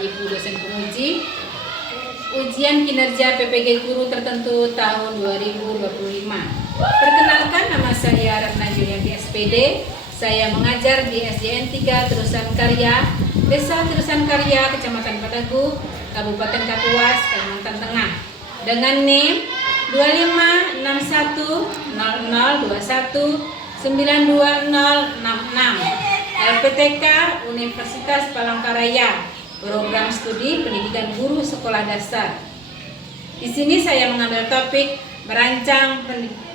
Bapak Ibu dosen penguji ujian kinerja PPG Guru tertentu tahun 2025. Perkenalkan, nama saya Ratna Julianti SPD. Saya mengajar di SDN 3 Terusan Karya, Desa Terusan Karya, Kecamatan Patagu, Kabupaten Kapuas, Kalimantan Tengah, dengan NIM 25610021920066, LPTK Universitas Palangkaraya, Program Studi Pendidikan Guru Sekolah Dasar. Di sini saya mengambil topik merancang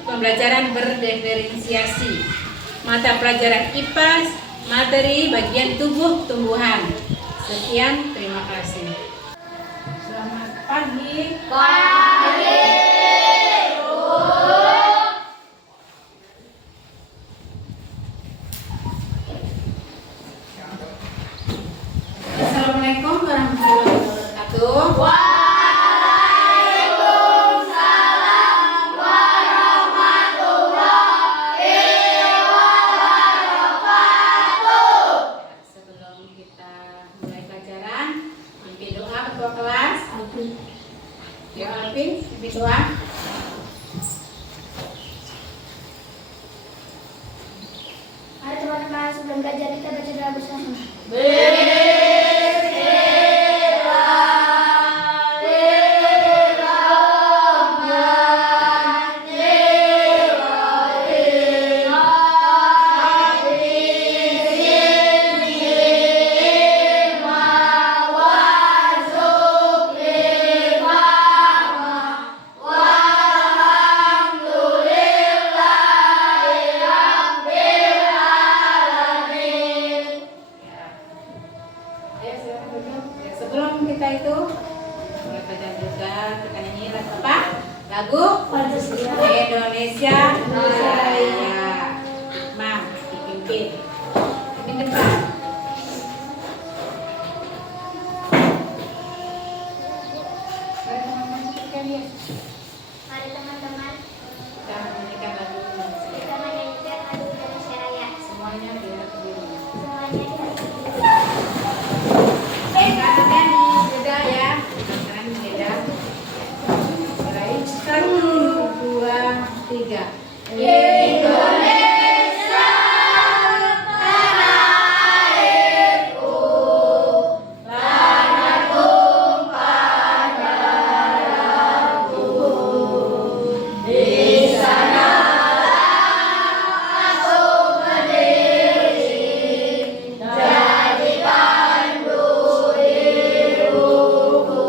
pembelajaran berdiferensiasi, mata pelajaran IPA, materi bagian tubuh tumbuhan. Sekian, terima kasih. Selamat pagi. Assalamualaikum warahmatullahi wabarakatuh. Waalaikumsalam warahmatullahi wabarakatuh. Sebelum kita mulai pelajaran, pimpin doa ketua kelas. Ya, Alvin, pimpin doa. Mari teman-teman, sebelum belajar kita baca doa bersama. Sebelum kita itu mulai pelajaran juga, kita nyanyi lagu apa? Lagu Indonesia Raya. Hikmah dipimpin. Pimpin depan. Mari teman-teman, Kita menyanyikan lagu Indonesia. kita menyanyikan lagu Indonesia Raya. Semuanya biar berdiri. Semuanya kita Kalian beda ya. Kalian beda. Mulai 1, 2, 3. Indonesia, tanah airku, tanah tumpah darahku. Di sanalah aku berdiri, jadi pandu hidupku.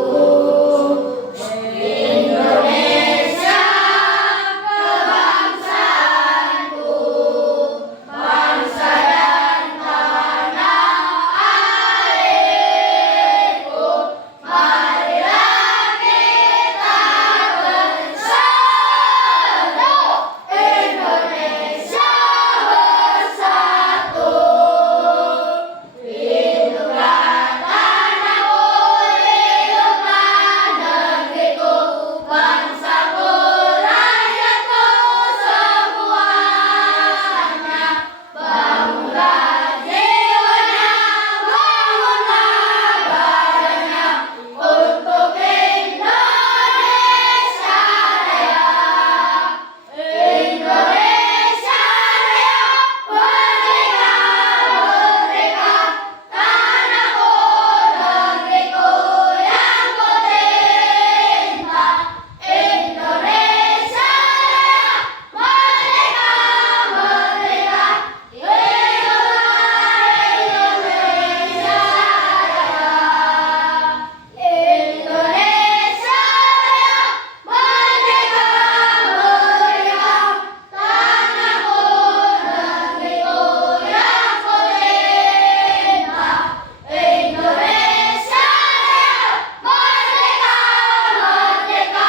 Indonesia, kebangsaanku, bangsa dan tanah airku. Marilah kita bersatu, Indonesia bersatu. Hiduplah tanahku, hiduplah negeriku, bangsaku, rakyatku semuanya. Bangunlah jiwanya, bangunlah badannya, untuk Indonesia Raya. Indonesia Raya, merdeka, merdeka, tanahku, negeriku yang ku cinta. Indonesia Raya, merdeka, merdeka, hiduplah Indonesia Raya. Indonesia Raya, merdeka, merdeka, tanahku, negeriku yang ku cinta. Indonesia Raya, merdeka, merdeka,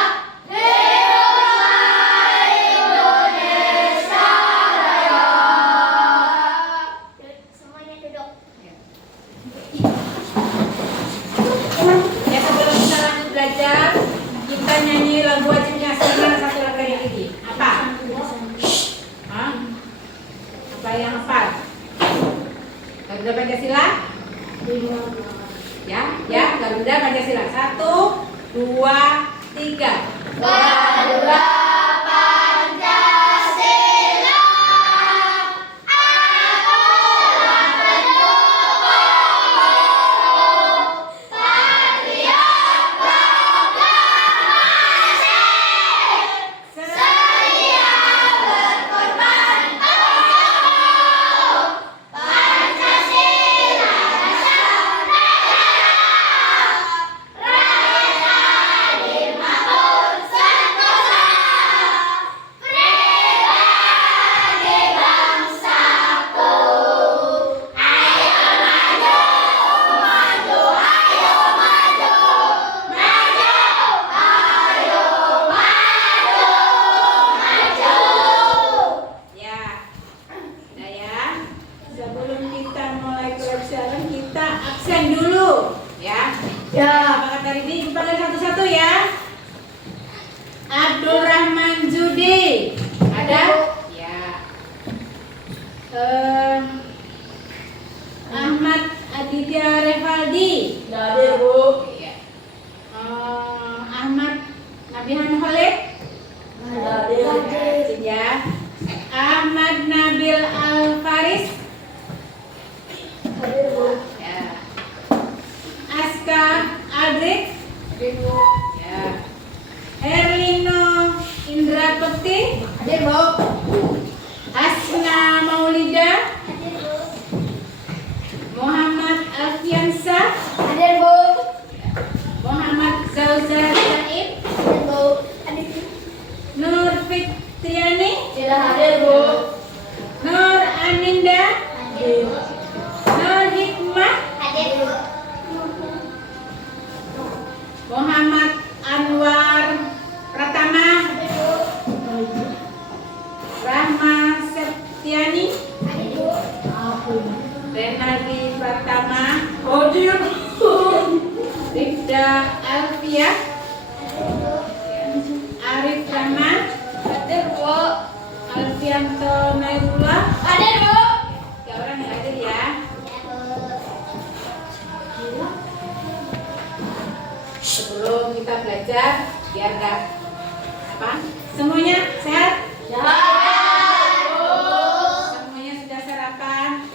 hiduplah Indonesia Raya. Semuanya duduk. Ya, sebelum kita lanjut belajar, kita nyanyi lagu wajibnya Asmina satu lagu lagi. Apa? Hah? Apa yang hafal? Lagu Pancasila? Ya, lagu Bunda Pancasila. 1, 2, 3. Garuda Pancasila, akulah pendukungmu, patriot proklamasi, sedia berkorban untukmu, Pancasila dasar negara, rakyat adil makmur sentosa, pribadi bangsaku. Ayo maju, maju, ayo maju, maju, ayo maju, maju. Ya. Nah ya. Sebelum kita mulai pelajaran kita absen dulu ya. Ya. Apakah tadi ini dipanggil satu-satu ya? Abdul Rahman Judi. Ada? Ya. Ahmad Aditya Revaldi. Ada, Bu. Ya. Ahmad Nabihan Khalid. Ya. Ahmad Nabil Al Faris. Hadir, Bu. Ya. Aska Aldrich. Ya. Herlino Indra Bekti. Hadir, Bu. Asna Maulida. Hadir, Bu. Muhammad Alfiansa. Hadir, Bu. Muhammad Zauzar Zaid. Hadir, Bu. Hadir. Nur Fitriani. Tidak hadir, Bu. Nur Aninda. Hadir. Nur Hikmah. Hadir, Bu. Muhammad Anwar Pratama. Hadir, Bu. Rahma Septiani. Hadir, Bu. Renaldi Pratama. Hadir, Bu. Rifda Alfia. Hadir, Bu. Arif Rahman. Hadir, Bu. Alfianto Nairullah. Hadir, Bu. 3 orang yang hadir ya. Sebelum kita belajar biar nggak apa, semuanya sehat? Semuanya sudah sarapan?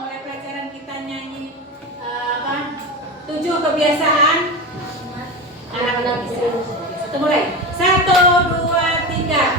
Mulai pelajaran kita nyanyi 7 kebiasaan anak-anak bisa. Satu mulai. 1, 2, 3.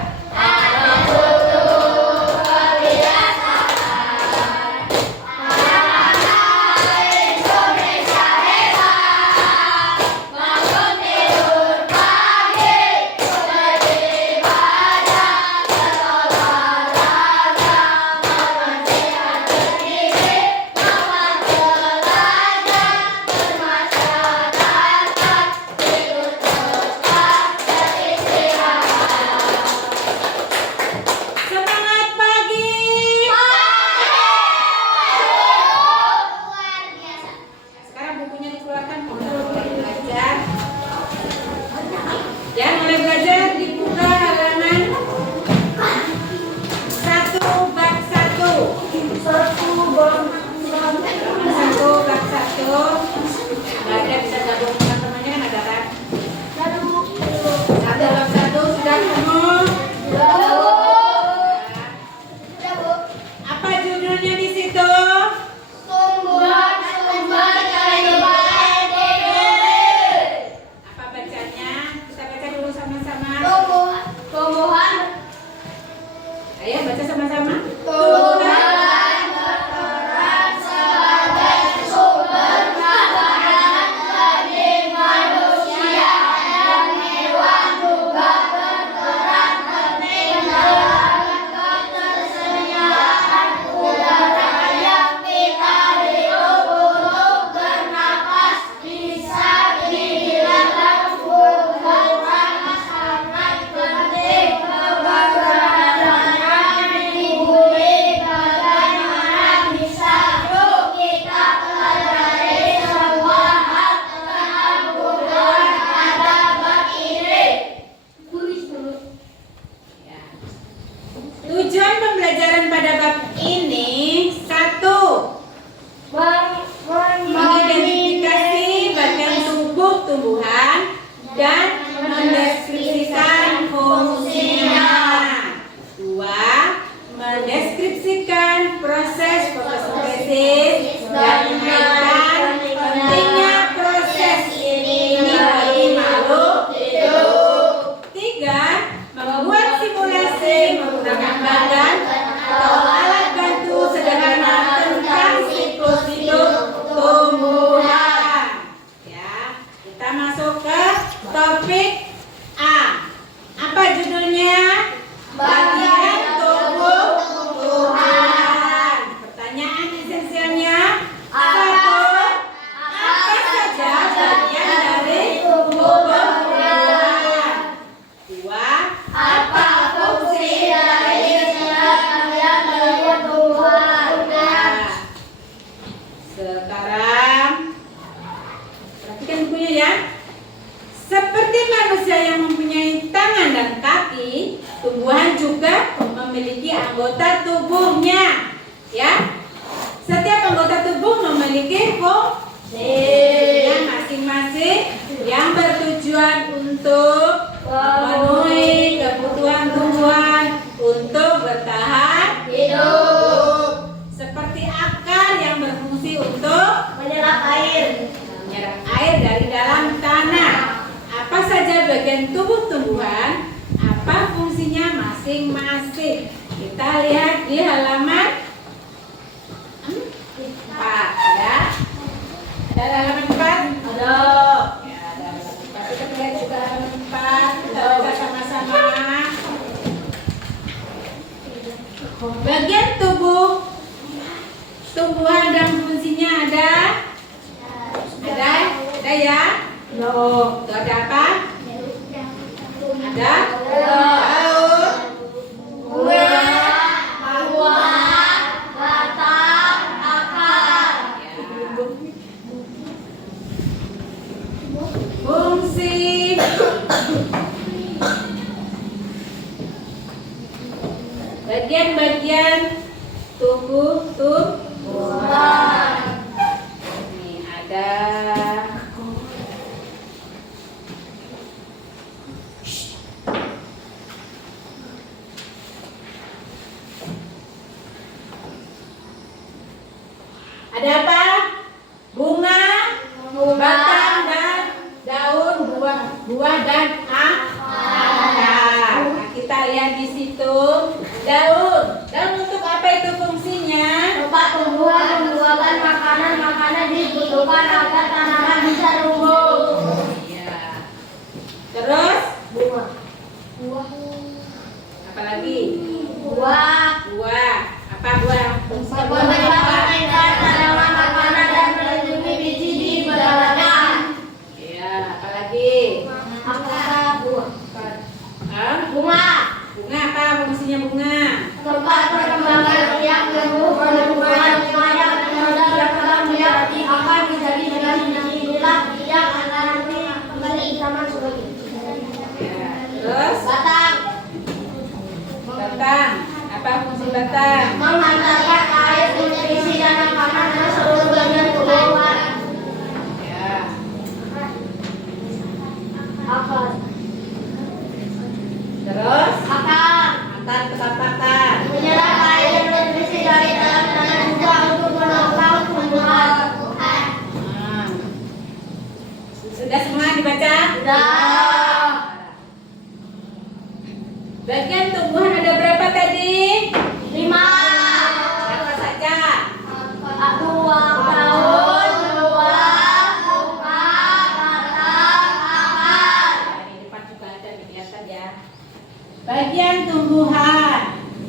Sekarang perhatikan bukunya ya. Seperti manusia yang mempunyai tangan dan kaki, tumbuhan juga memiliki anggota tubuhnya. Ya, setiap anggota tubuh memiliki fungsinya masing-masing yang bertujuan untuk memenuhi kebutuhan tumbuhan untuk bertahan hidup. Seperti akar yang berfungsi untuk Menyerap air. menyerap air dari dalam tanah. Apa saja bagian tubuh tumbuhan, apa fungsinya masing-masing. Kita lihat di halaman 4 ya. Ada halaman 4? Ada. Ya, ada halaman 4. Kita lihat juga halaman 4. Kita baca sama-sama. Bagian tubuh tumbuhan dan fungsinya ada ya. Tuh ada apa? Ada daun, Buah, batang, akar. fungsi, bagian-bagian tubuh tumbuhan. Ini ada apa? Bunga, batang dan daun, buah dan akar. Nah, kita lihat di situ daun. Daun untuk apa itu fungsinya? Tempat tumbuhan membuahkan makanan dibutuhkan agar tanaman bisa tumbuh. Ya. Terus Buah. apa lagi? Buah. Buah. Apa buah? Memberikan tanaman makanan dan melindungi biji di dalamnya. Ya, apa lagi? Akar buah. Bunga. Bunga apa fungsinya bunga? Tempat perkembangan biak tumbuh penumbuhan bunganya dan berkembang biak akan menjadi dengan inilah biak akan nanti kembali zaman sebagai Ya. Terus batang batang. Apa fungsi batang? mengantarkan air, nutrisi dan makanan ke seluruh bagian tubuh. Ya. Akar Terus akar akar tetap akar. menyerap air dan nutrisi dari dalam tanah juga untuk menopang tumbuhan. Nah. Sudah semua dibaca? Sudah. Bagian tumbuhan ada berapa tadi? 5. Apa saja? Buah daun, buah, bunga, batang, akar. Di depan juga ada kelihatan ya. Bagian tumbuhan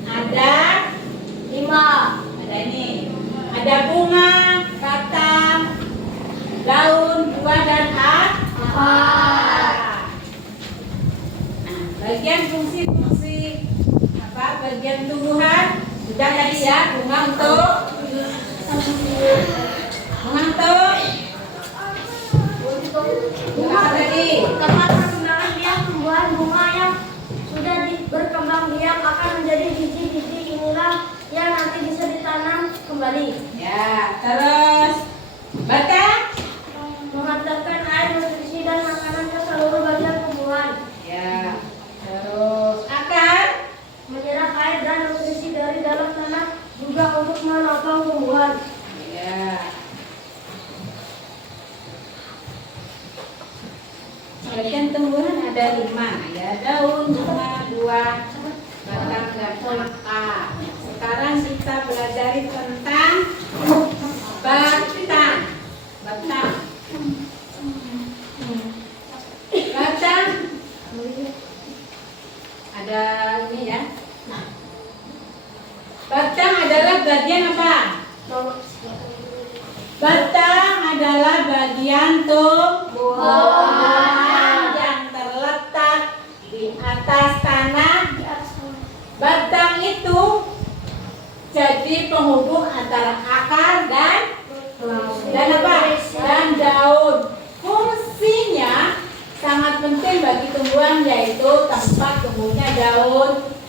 ada 5. ada ini. Ada bunga, batang, daun, buah dan akar. Nah, bagian fungsi-fungsi apa? Bagian tumbuhan sudah tadi ya. Bunga untuk bunga tadi. Tempat perkembangan biak tumbuhan bunga yang sudah berkembang biak akan menjadi biji-biji inilah yang nanti bisa ditanam kembali. Ya, terus batang. Mengantarkan air, nutrisi dan makanan ke seluruh bagian tumbuhan. Ya, terus akar. Menyerap air dan nutrisi dari dalam tanah juga untuk menopang tumbuhan. Ya. Bagian tumbuhan ada 5 ya, daun, bunga, buah, batang dan akar. Sekarang kita belajar tentang batang. Batang. Batang ada ini ya. Batang adalah bagian apa? Batang adalah bagian tumbuhan yang terletak di atas tanah. Batang itu jadi penghubung antara akar dan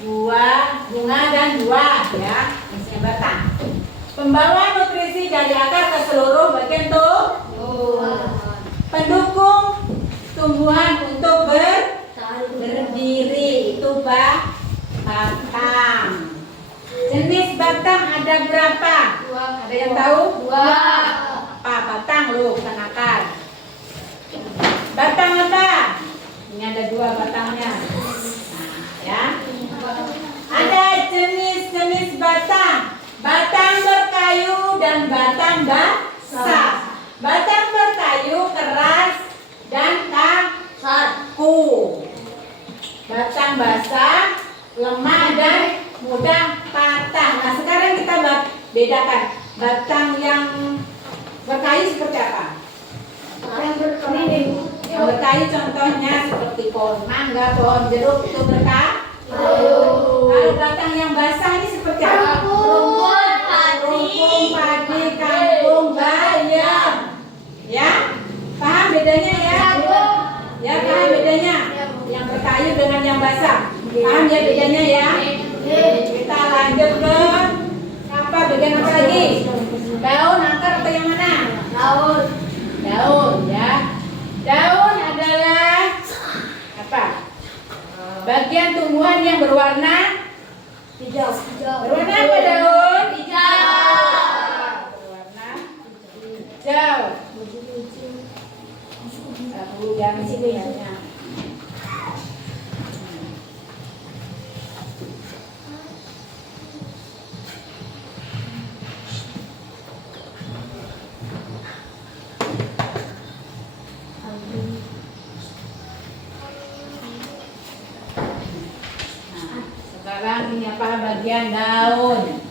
bunga dan buah ya, isinya batang. Pembawa nutrisi dari akar ke seluruh bagian tumbuhan. Pendukung tumbuhan untuk berdiri itu batang. Jenis batang ada berapa? Ada yang tahu? Apa batang loh, bukan akar. Batang apa? Ini ada 2 batangnya. Nah, ya. Ada jenis-jenis batang. Batang berkayu dan batang basah. Batang berkayu keras dan kaku. Batang basah lemah dan mudah patah. Nah, sekarang kita bedakan batang yang berkayu seperti apa? Yang berkayu contohnya seperti pohon mangga, pohon jeruk itu berkayu. Kalau batang yang basah ini seperti apa? Rumput, padi, kangkung, bayam. Ya, paham bedanya ya? Ya, paham bedanya? Yang berkayu dengan yang basah. Paham ya bedanya ya? Kita lanjut ke apa? Bagian apa lagi? Daun, akar atau yang mana? Daun ya. Daun adalah apa? Bagian tumbuhan yang berwarna hijau. Berwarna apa daun? Hijau. Berwarna hijau. Yang sini ya. Sekarang ini apa bagian daun?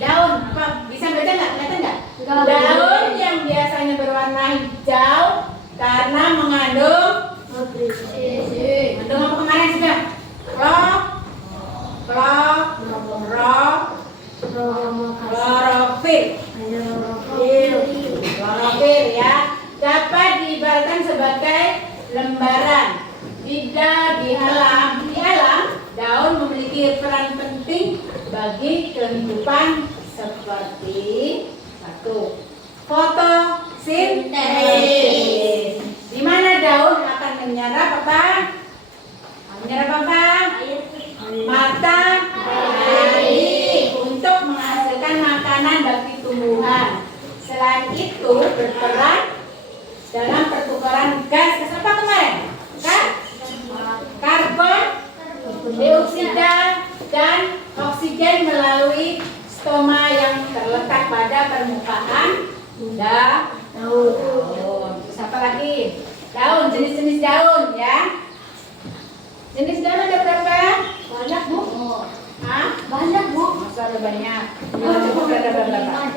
Daun apa? Bisa baca nggak? Kelihatan nggak? Daun yang biasanya berwarna hijau karena mengandung apa kemarin sudah? Klorofil. Klorofil ya. Dapat diibaratkan sebagai lembaran. Di alam daun memiliki peran penting bagi kehidupan seperti 1. Fotosintesis. Di mana daun akan menyerap apa? Menyerap apa? Matahari untuk menghasilkan makanan bagi tumbuhan. Selain itu berperan dalam pertukaran gas apa kemarin? Karbon dioksida dan oksigen melalui stoma yang terletak pada permukaan daun. Terus apa lagi? Daun, jenis-jenis daun ya. Jenis daun ada berapa? Banyak, Bu. Hah? Banyak, Bu. Masa ada banyak? Cukup ada berapa?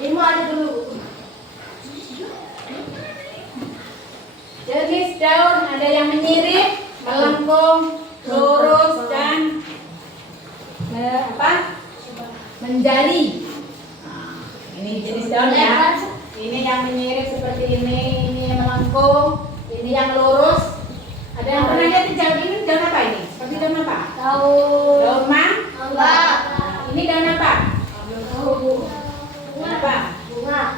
5 aja dulu. Jenis daun ada yang menyirip, melengkung, lurus dan menjadi. Nah, ini jenis daun ya. Ini yang menyirip seperti ini yang melengkung, ini yang lurus. Ada yang pernah lihat daun ini daun apa ini? Seperti daun apa? Daun mangga. Ini daun apa? Apa? Bunga.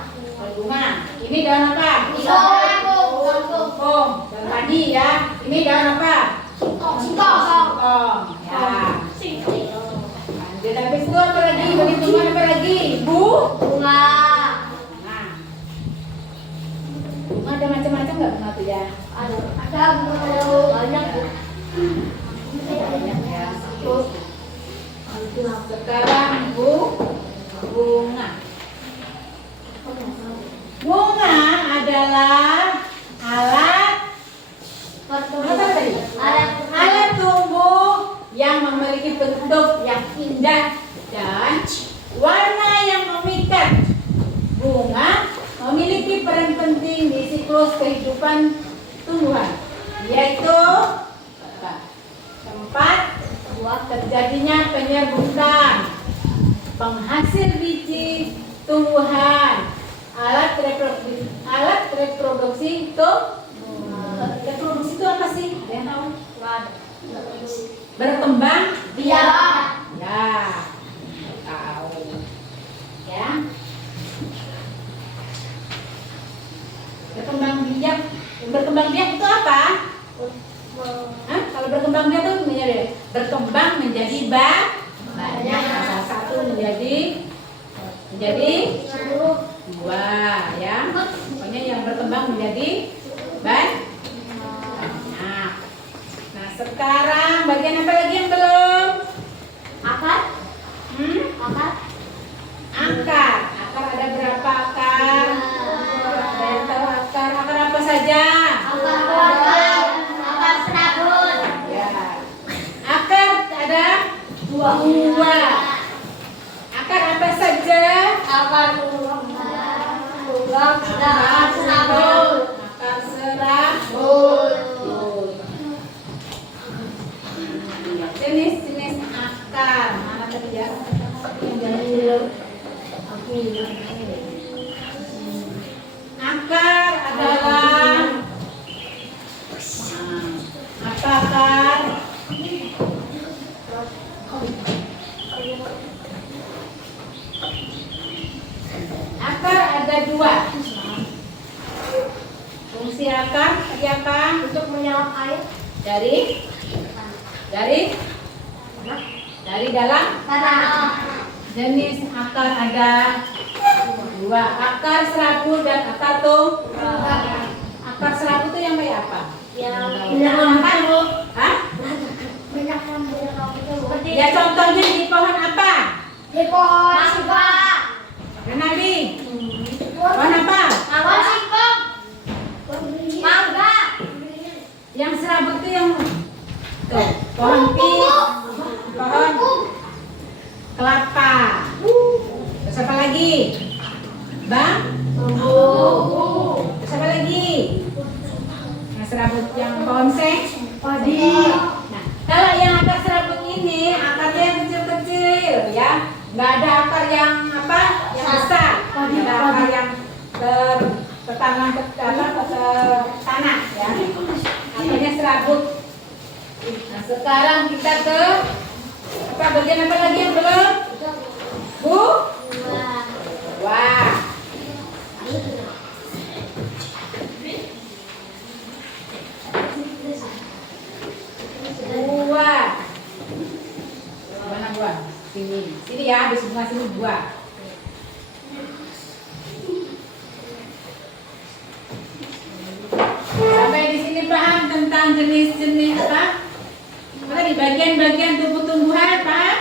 Ini daun apa? Kangkung. Daun padi ya. Ini daun apa? Singkong. Ya. Lanjut habis itu apa lagi? Bagi tumbuhan apa lagi? Bunga. Bunga ada macam-macam nggak bunga tuh ya? Ada bunga banyak, Bu. Banyak ya. Sekarang bunga. Bunga adalah alat tumbuh yang memiliki bentuk yang indah dan warna yang memikat. Bunga memiliki peran penting di siklus kehidupan tumbuhan, yaitu tempat terjadinya penyerbukan, penghasil biji tumbuhan, alat reproduksi itu. Reproduksi itu apa sih? Ada yang tahu? Berkembang biak. ya. Tahu. Ya. Berkembang biak itu apa? Hah? Kalau berkembang biak itu berkembang menjadi banyak. Salah satu menjadi dua, ya. Pokoknya yang berkembang menjadi banyak. Nah, sekarang bagian apa lagi yang belum? Akar. Akar. Akar ada berapa akar? Ada yang tahu akar? Akar apa saja? Akar serabut. Ya. Akar ada dua. Akar apa saja? Akar serabut. Akar serabut. Jenis-jenis akar. Mana tadi ya? Akar adalah apa akar? Akar ada dua. Fungsi akar tadi apa? Untuk menyerap air dari dalam tanah. jenis akar ada dua. Akar serabut dan akar tuh. Akar serabut itu yang kayak apa? Hah? Ya contohnya di pohon apa? Di pohon singkong. Nabi. Pohon apa? Pohon singkong. Mangga. Yang serabut itu yang tuh, pohon pit, pohon kelapa. Terus apa lagi? Bang? Terus apa lagi? Yang serabut yang pohon seng? Padi. Nah, kalau yang akar serabut ini akarnya yang kecil-kecil, ya, nggak ada akar yang apa? Yang besar. Nggak ada akar yang tertanam ke tanah, ya. Akarnya serabut. Nah, sekarang kita ke apa bagian apa lagi yang belum? Wah. Buah. Mana buah? Sini ya, di sebelah sini buah. Sampai di sini paham tentang jenis-jenis apa? Apa di bagian-bagian tubuh tumbuhan, paham?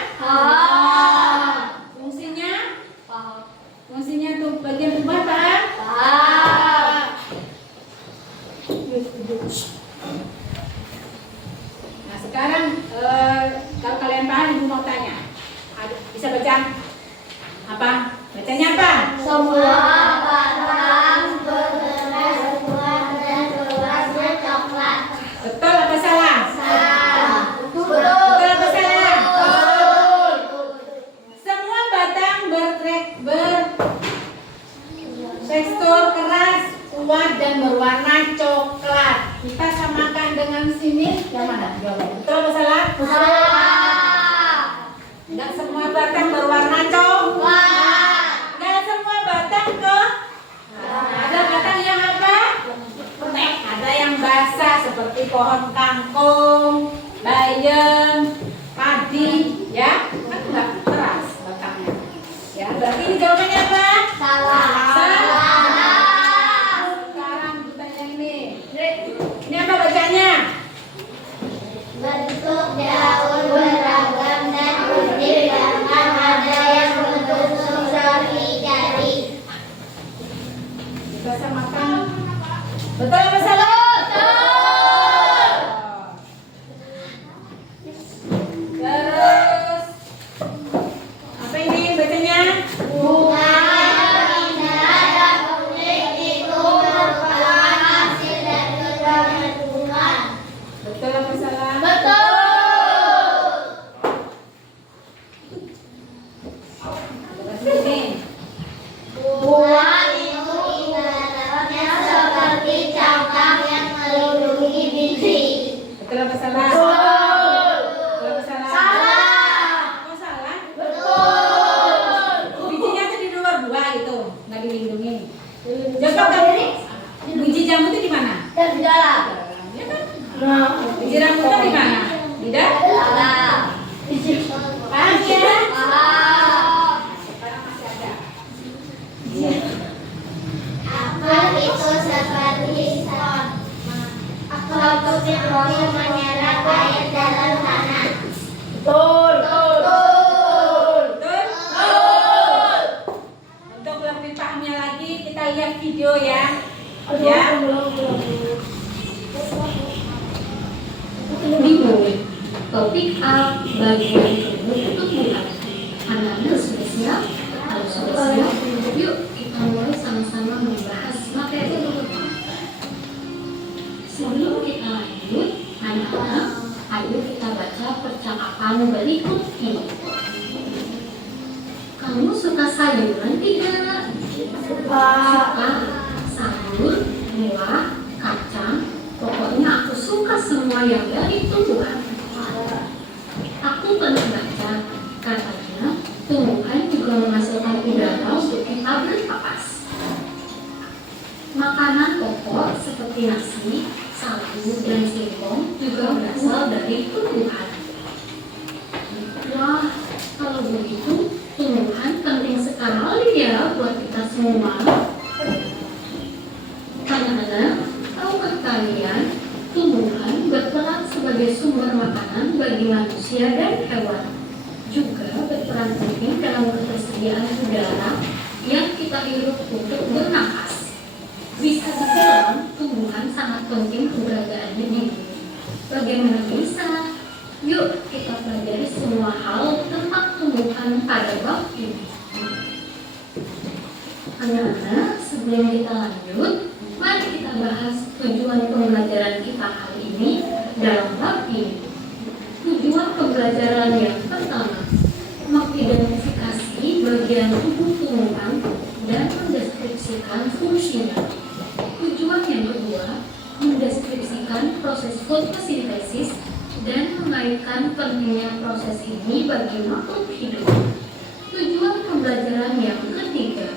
Fungsinya tuh bagian tumbuhan, paham? Nah, sekarang kalau kalian paham, ibu mau tanya. Bisa baca apa? Bacanya apa? Semua barang bergerak buah dan berwarna coklat. Betul apa salah? Salah. Betul apa salah? Semua batang bertekstur keras, kuat dan berwarna coklat. Kita samakan dengan sini yang mana? Jawabannya. Betul apa salah? Salah. Enggak semua batang berwarna coklat. Enggak semua batang kok. Ada batang yang apa? Ada yang basah seperti pohon kangkung, bayam, padi, ya. Kan enggak keras batangnya. Ya, berarti ini jawabannya apa? Salah. Sekarang kita yang ini. Ini apa bacanya? Bentuk daun beragam dan putih bahkan ada yang berbentuk seperti jari. Kita samakan. Betul apa salah? Terus apa ini bacanya? Bunga indah jambu itu di mana? Di dalam. Ya kan? Nah, Biji rambutan di mana? Di dalam. dalam. Pagi ya? Sekarang masih ada. Akal itu seperti son. Akal itu menyerap air dalam tanah. Betul. Untuk lebih pahamnya lagi kita lihat video ya. Ya. Dimulai. Topik A bagian kedua tumbuhan. Anak-anak sudah siap? Kalau sudah siap, yuk kita mulai sama-sama membahas materi. Sebelum kita lanjut, anak-anak, ayo kita baca percakapan berikut ini. Kamu suka sayuran tidak? Suka sayur, buah, kacang. Pokoknya aku suka semua yang dari tumbuhan. Aku pernah baca, katanya tumbuhan juga menghasilkan udara untuk kita bernapas. Makanan pokok seperti nasi, sagu, dan singkong juga berasal dari tumbuhan. Wah, kalau begitu tumbuhan penting sekali ya buat kita semua. Anak-anak, tahukah kalian tumbuhan berperan sebagai sumber makanan bagi manusia dan hewan, juga berperan penting dalam ketersediaan udara yang kita hirup untuk bernapas. Bisa dibilang tumbuhan sangat penting keberadaannya di bumi. Bagaimana bisa? Yuk kita pelajari semua hal tentang tumbuhan pada bab ini. Anak-anak, sebelum kita lanjut, mari kita bahas tujuan pembelajaran kita kali ini dalam bab ini. Tujuan pembelajaran yang pertama, mengidentifikasi bagian tubuh tumbuhan dan mendeskripsikan fungsinya. Tujuan yang kedua, mendeskripsikan proses fotosintesis dan mengaitkan pentingnya proses ini bagi makhluk hidup. Tujuan pembelajaran yang ketiga,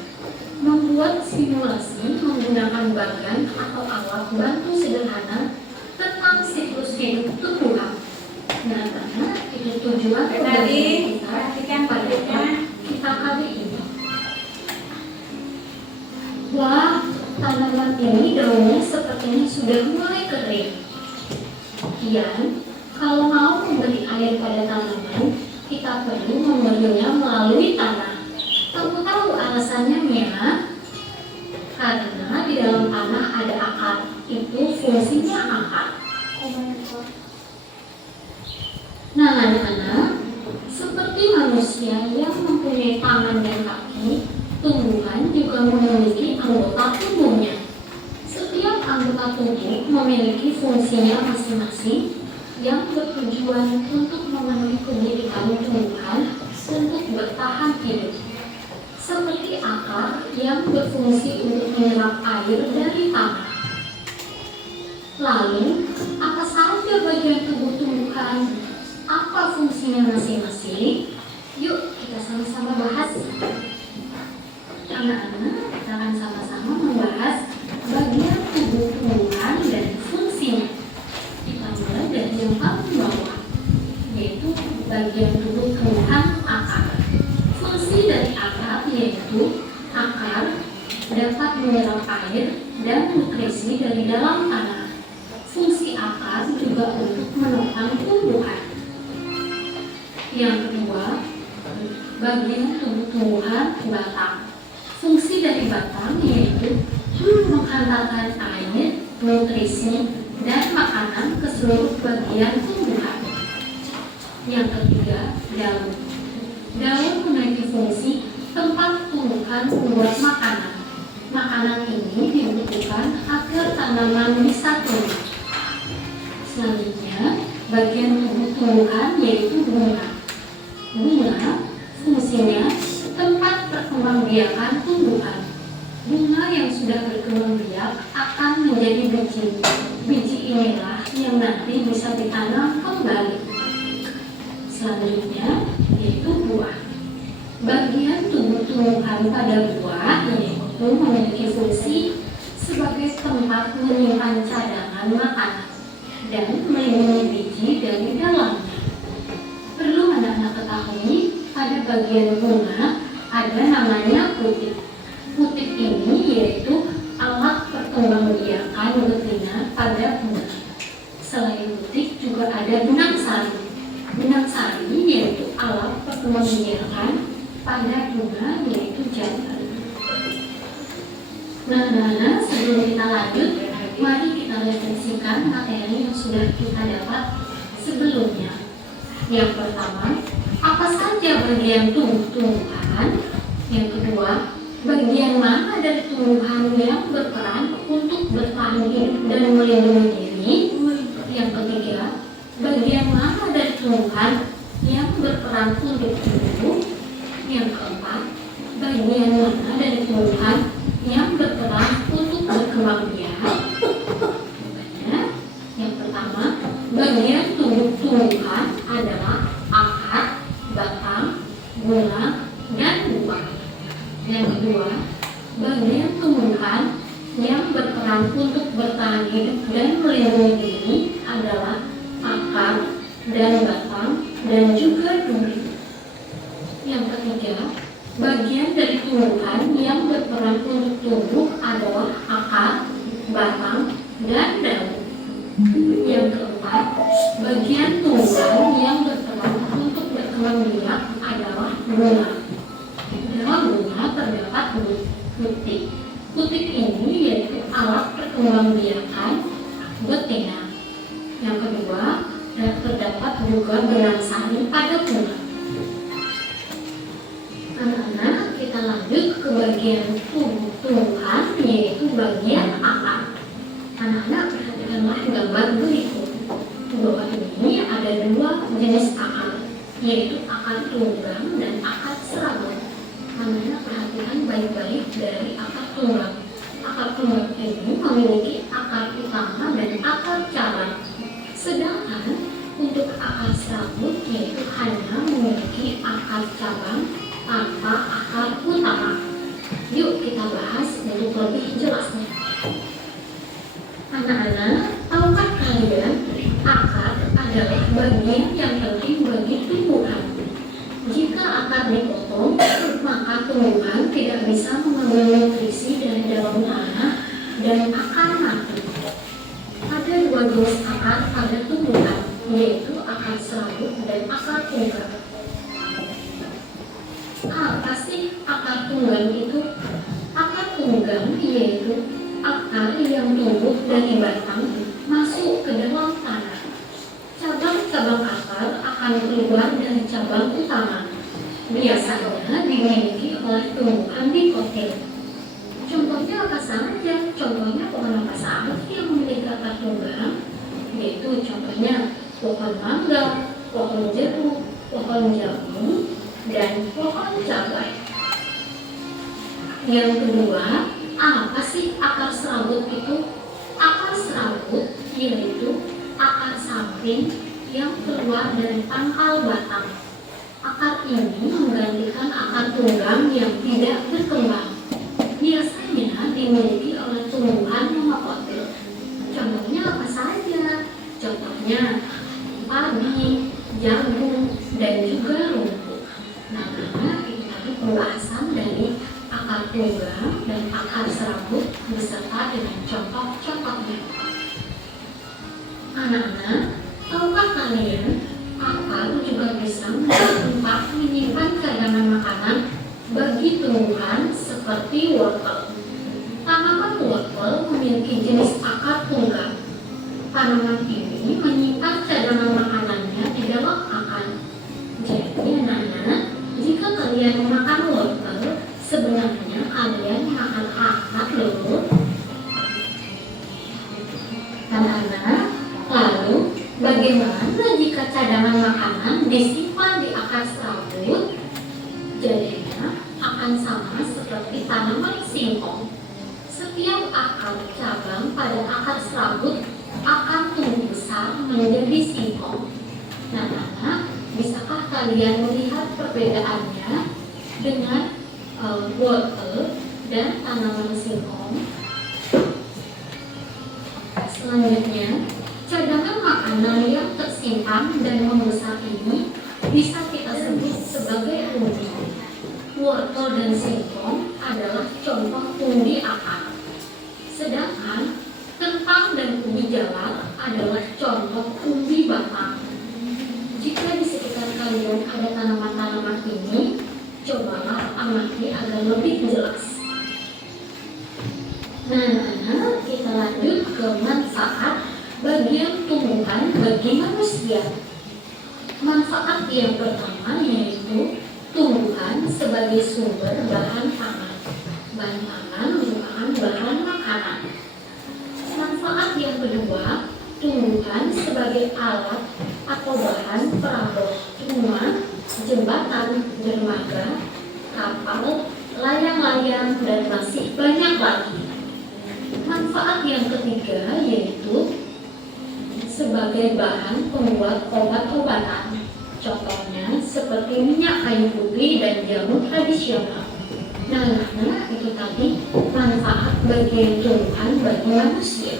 membuat simulasi menggunakan bagan atau alat bantu sederhana tentang siklus hidup tumbuhan. Nah, karena itu tujuan pembelajaran kita pada kita kali ini. Wah, tanaman ini daunnya sepertinya sudah mulai kering. Kian, kalau mau memberi air pada tanaman, kita perlu memberinya melalui tanah. Kamu tahu alasannya, Mia? Karena di dalam tanah ada akar. Itu fungsinya akar. Nah, anak-anak, seperti manusia yang mempunyai tangan dan kaki, tumbuhan juga memiliki anggota tubuhnya. Setiap anggota tubuh memiliki fungsinya masing-masing yang bertujuan untuk memenuhi kebutuhan tumbuhan untuk bertahan hidup. Seperti akar yang berfungsi untuk menyerap air dari tanah. Lalu, apa saja bagian tubuh tumbuhan? Apa fungsinya masing-masing? Yuk kita sama-sama bahas. Anak-anak, kita akan sama-sama membahas bagian tubuh tumbuhan dan fungsinya. Kita mulai dari yang paling bawah, yaitu bagian tubuh tumbuhan akar. Fungsi dari akar yaitu akar dapat menyerap air dan nutrisi dari dalam tanah. Fungsi akar juga untuk menopang tumbuhan. Yang kedua, bagian tubuh tumbuhan batang. Fungsi dari batang yaitu menghantarkan air, nutrisi, dan makanan ke seluruh bagian tumbuhan. Yang ketiga, daun. Daun memiliki fungsi tempat tumbuhan membuat makanan. Makanan ini dibutuhkan agar tanaman bisa tumbuh. Selanjutnya, bagian tubuh tumbuhan yaitu bunga. Bunga fungsinya tempat perkembangbiakan tumbuhan. Bunga yang sudah berkembang biak akan menjadi biji. Biji inilah yang nanti bisa ditanam kembali. Selanjutnya yaitu buah. Bagian tubuh tumbuhan pada buah yaitu memiliki fungsi sebagai tempat menyimpan cadangan makanan dan melindungi biji dari dalamnya. Perlu anak-anak ketahui, pada bagian bunga ada namanya putik. Putik ini yaitu alat perkembangbiakan betina pada bunga. Selain putik juga ada benang sari. Benang sari yaitu alat perkembangbiakan pada bunga yaitu jantan. Nah, sebelum kita lanjut, mari kita refleksikan materi yang sudah kita dapat sebelumnya. Yang pertama, apa saja bagian tumbuh-tumbuhan? Yang kedua, bagian mana dari tumbuhan yang berperan untuk bertahan hidup dan melindungi diri? Yang ketiga, bagian mana dari tumbuhan yang berperan untuk tumbuh? Yang keempat, bagian mana dari tumbuhan yang berperan untuk berkembang biak? Yang pertama, bagian tumbuh-tumbuhan adalah akar, batang, bunga, dan buah. Yang kedua, bagian tumbuhan yang berperan untuk bertahan hidup dan melindungi diri adalah akar dan batang dan juga duri. Yang ketiga, bagian dari tumbuhan yang berperan untuk tumbuh adalah akar, batang, dan daun. Yang keempat, bagian tumbuhan yang berperan untuk berkembang biak adalah bunga. Dalam bunga terdapat putik. Putik ini yaitu alat perkembangbiakan betina. Yang kedua, terdapat juga benang sari pada bunga. Anak-anak, kita lanjut ke bagian tumbuhan yaitu bagian akar. Anak-anak, perhatikanlah gambar berikut. Di bawah ini ada dua jenis akar, yaitu akar tunggang dan akar serabut. Anak-anak perhatikan baik-baik dari akar tunggang. Akar tunggang ini memiliki akar utama dan akar cabang. Sedangkan untuk akar serabut yaitu hanya memiliki akar cabang tanpa akar utama. Yuk kita bahas untuk lebih jelasnya. Anak-anak, tahukah kalian akar adalah bagian yang penting bagi tumbuhan? Jika akar dipotong, maka tumbuhan tidak bisa mengambil nutrisi dari dalam tanah dan akan mati. Ada dua jenis akar pada tumbuhan, yaitu akar serabut dan akar tunggang. Apa sih akar tunggang itu? Akar tunggang yaitu akar yang tumbuh dari batang masuk ke dalam tanah. Cabang-cabang akar akan keluar dari cabang utama. Biasanya dimiliki oleh tumbuhan dikotil. Contohnya apa saja? Contohnya pohon apa saja yang memiliki akar tunggang? Yaitu contohnya pohon mangga, pohon jeruk, pohon jambu, dan pohon cabai. Yang kedua, apa sih akar serabut itu? Akar serabut yaitu akar samping yang keluar dari pangkal batang. Akar ini menggantikan akar tunggang yang tidak berkembang. Biasanya dimiliki oleh tumbuhan monokotil. Contohnya apa saja? Contohnya padi, jagung, dan juga rumput. Nah, ini tadi pembahasan dari akar tunggang dan akar serabut beserta dengan contoh-contohnya. Anak-anak, tahukah kalian akar juga bisa menjadi tempat menyimpan cadangan makanan bagi tumbuhan seperti wortel. Tanaman wortel memiliki jenis akar tunggang. Tanaman ini menyimpan cadangan makanannya di dalam akar. Jadi anak-anak, jika kalian memakan wortel, sebenarnya kalian makan akar dulu. Anak-anak, lalu bagaimana jika cadangan makanan disimpan di akar serabut? Jadinya akan sama seperti tanaman singkong. Setiap akar cabang pada akar serabut akan tumbuh besar menjadi singkong. Nah, anak, bisakah kalian melihat perbedaannya dengan wortel dan tanaman singkong? Selanjutnya, cadangan makanan yang tersimpan dan membesar ini bisa kita sebut sebagai umbi. Wortel dan singkong adalah contoh umbi akar. Sedangkan kentang dan ubi jalar adalah contoh umbi batang. Jika di sekitar kalian ada tanaman-tanaman ini, cobalah amati agar lebih jelas. Nah, kita lanjut ke manfaat bagian tumbuhan bagi manusia. Manfaat yang pertama yaitu tumbuhan sebagai sumber bahan pangan. Bahan pangan merupakan bahan makanan. Manfaat yang kedua, tumbuhan sebagai alat atau bahan perabot rumah, jembatan, dermaga, kapal, layang-layang, dan masih banyak lagi. Manfaat yang ketiga yaitu sebagai bahan pembuat obat-obatan. Contohnya seperti minyak kayu putih dan jamu tradisional. Nah, itu tadi manfaat bagian tumbuhan bagi manusia.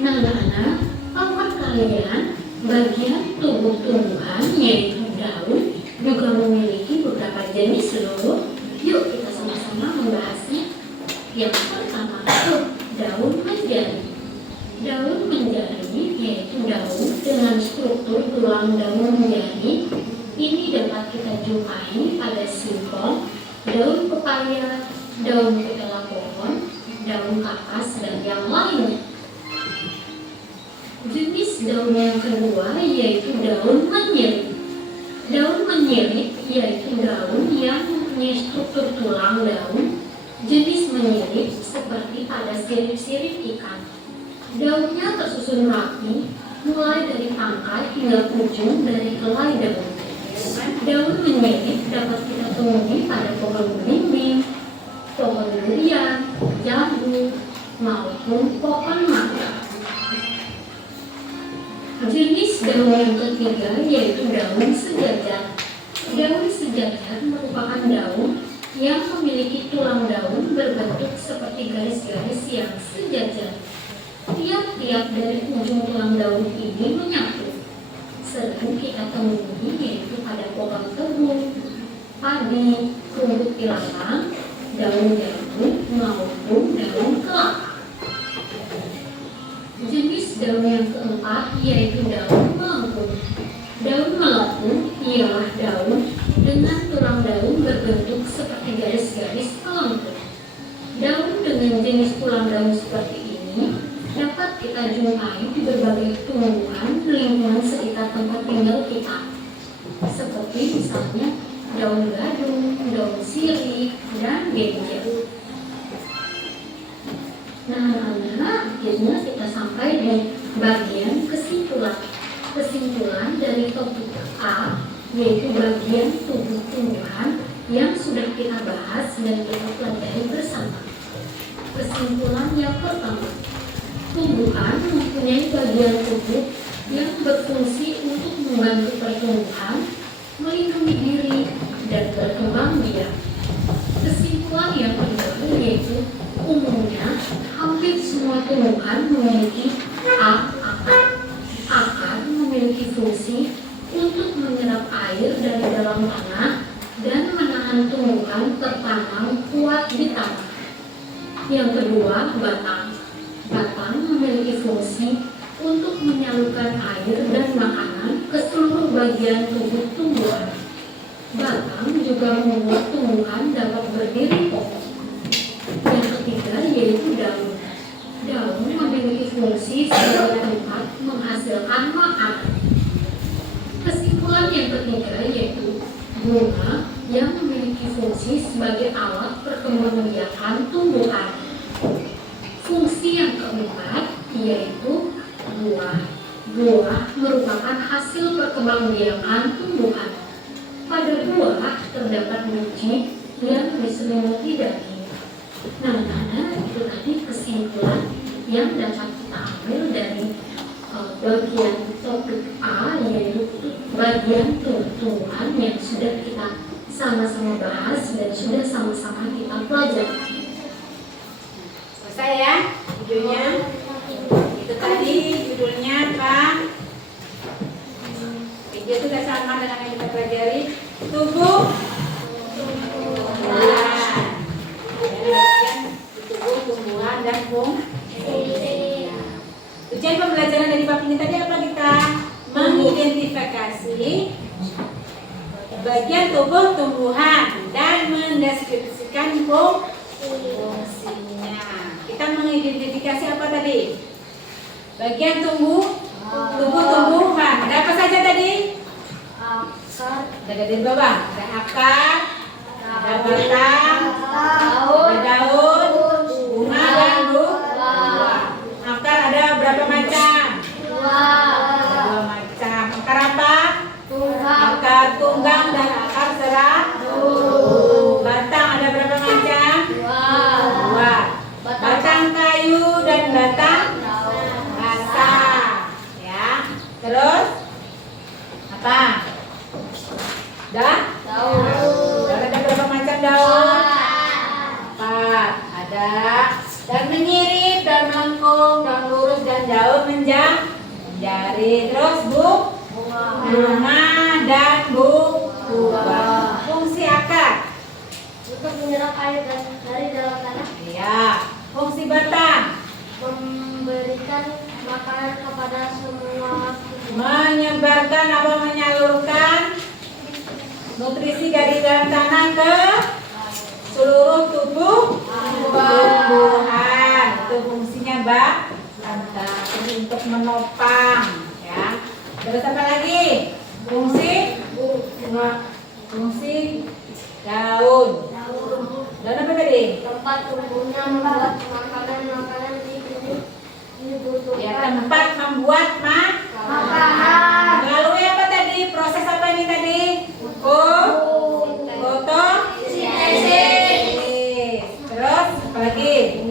Nah, tahukah kalian bagian tubuh tumbuhan yaitu daun juga memiliki beberapa jenis loh. Yuk kita sama-sama membahasnya. Yang pertama itu daun menjari. Daun menjari yaitu daun dengan struktur tulang daun menjari. Ini dapat kita jumpai pada singkong, daun pepaya, daun ketela pohon, daun kapas, dan yang lainnya. Jenis daun yang kedua yaitu daun menyirik. Daun menyirik yaitu daun yang mempunyai struktur tulang daun jenis menyirik seperti pada sirip-sirip ikan. Daunnya tersusun rapi mulai dari tangkai hingga ujung dari helai daun. Daun menyirik dapat kita temui pada pohon belimbing, pohon durian, jambu, maupun pohon mangga. Jenis daun yang ketiga yaitu daun sejajar. Daun sejajar merupakan daun yang memiliki tulang daun berbentuk seperti garis-garis yang sejajar. Tiap-tiap dari ujung tulang daun ini menyatu. Sering kita temui yaitu pada pohon tebu, padi, rumput ilalang, daun jambu maupun daun kelapa. Jenis daun yang keempat yaitu daun melengkung. Daun melengkung ialah daun dengan tulang daun berbentuk seperti garis-garis melengkung. Daun dengan jenis tulang daun seperti ini dapat kita jumpai di berbagai tumbuhan lingkungan sekitar tempat tinggal kita, seperti misalnya daun gadung, daun sirih, dan genjer. Nah, akhirnya kita sampai di bagian kesimpulan. Kesimpulan dari topik A yaitu bagian tubuh tumbuhan yang sudah kita bahas dan kita pelajari bersama. Kesimpulan yang pertama, tumbuhan mempunyai bagian tubuh yang berfungsi untuk membantu pertumbuhan, melindungi diri, dan berkembang biak. Kesimpulan yang kedua yaitu umumnya hampir semua tumbuhan memiliki akar. Akar memiliki fungsi untuk menyerap air dari dalam tanah dan menahan tumbuhan tertanam kuat di tanah. Yang kedua, batang. Batang memiliki fungsi untuk menyalurkan air dan makanan ke seluruh bagian tubuh tumbuhan. Batang juga membuat tumbuhan dapat berdiri kokoh. Yang ketiga yaitu daun. Daun memiliki fungsi sebagai tempat menghasilkan makanan. Kesimpulan yang ketiga yaitu bunga yang memiliki fungsi sebagai alat perkembangbiakan tumbuhan. Fungsi yang keempat yaitu buah. Buah merupakan hasil perkembangbiakan tumbuhan. Pada buah terdapat biji yang diselimuti daging. Nah, itu tadi kesimpulan yang dapat kita ambil dari bagian topik A yaitu bagian tumbuhan yang sudah kita sama-sama bahas dan sudah sama-sama kita pelajari. Selesai ya videonya. ini tadi apa kita? Mengidentifikasi bagian tubuh tumbuhan dan mendeskripsikan fungsinya. Kita mengidentifikasi apa tadi? Bagian tubuh tumbuhan. Ada apa saja tadi? Ada dari bawah. Ada akar, ada batang, ada daun, bunga dan buah. Akar ada berapa macam? Dua macam. Akar apa? Akar tunggang dan akar serabut. Batang ada berapa macam? Dua. Batang kayu dan batang basah. Ya. Terus apa? Daun. Ada berapa macam daun? 4. Ada daun menyirip, daun melengkung, daun lurus dan daun menjari. Terus bunga dan buah. Fungsi akar. Untuk menyerap air dari dalam tanah. Iya. Fungsi batang. Memberikan makanan kepada semua Menyebarkan atau menyalurkan nutrisi dari dalam tanah ke seluruh tubuh tumbuhan. Itu fungsinya batang. Ini untuk menopang, ya. Terus apa lagi? Fungsi daun. Daun apa tadi? tempat tumbuhnya membuat makanan dibutuhkan. Ya, tempat membuat Makanan. Melalui apa tadi? Proses apa ini tadi? Fotosintesis. Terus apa lagi?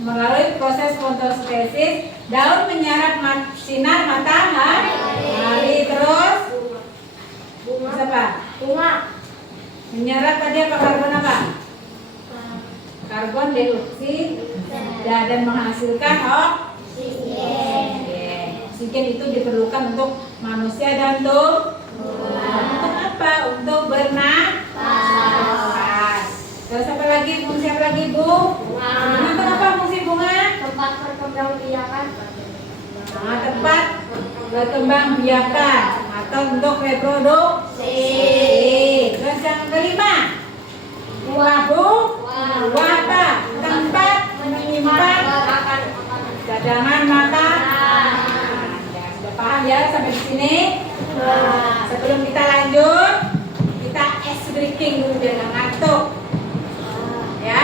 Melalui proses fotosintesis, daun menyerap sinar matahari. Terus apa? Bunga. Menyerap tadi apa? Karbon apa? Karbon dioksida dan menghasilkan oksigen itu diperlukan untuk manusia dan tumbuhan. Untuk apa? Untuk bernapas. Terus apa lagi? Fungsi apa lagi, Bu? Bunga itu apa fungsi bunga? Tempat perkembangbiakan. Tempat berkembang biakan atau untuk reproduksi. Terus yang kelima, buah apa? Tempat menyimpan cadangan makanan. Ya, sudah paham ya sampai di sini? Sebelum kita lanjut, kita ice breaking dulu biar nggak ngantuk. Ya?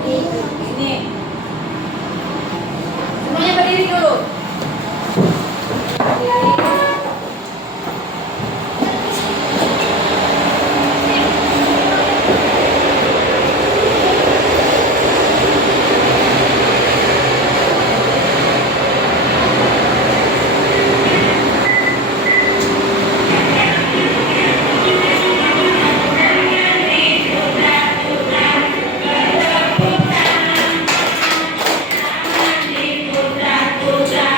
Ini. Semuanya berdiri dulu. Berdiri. Putra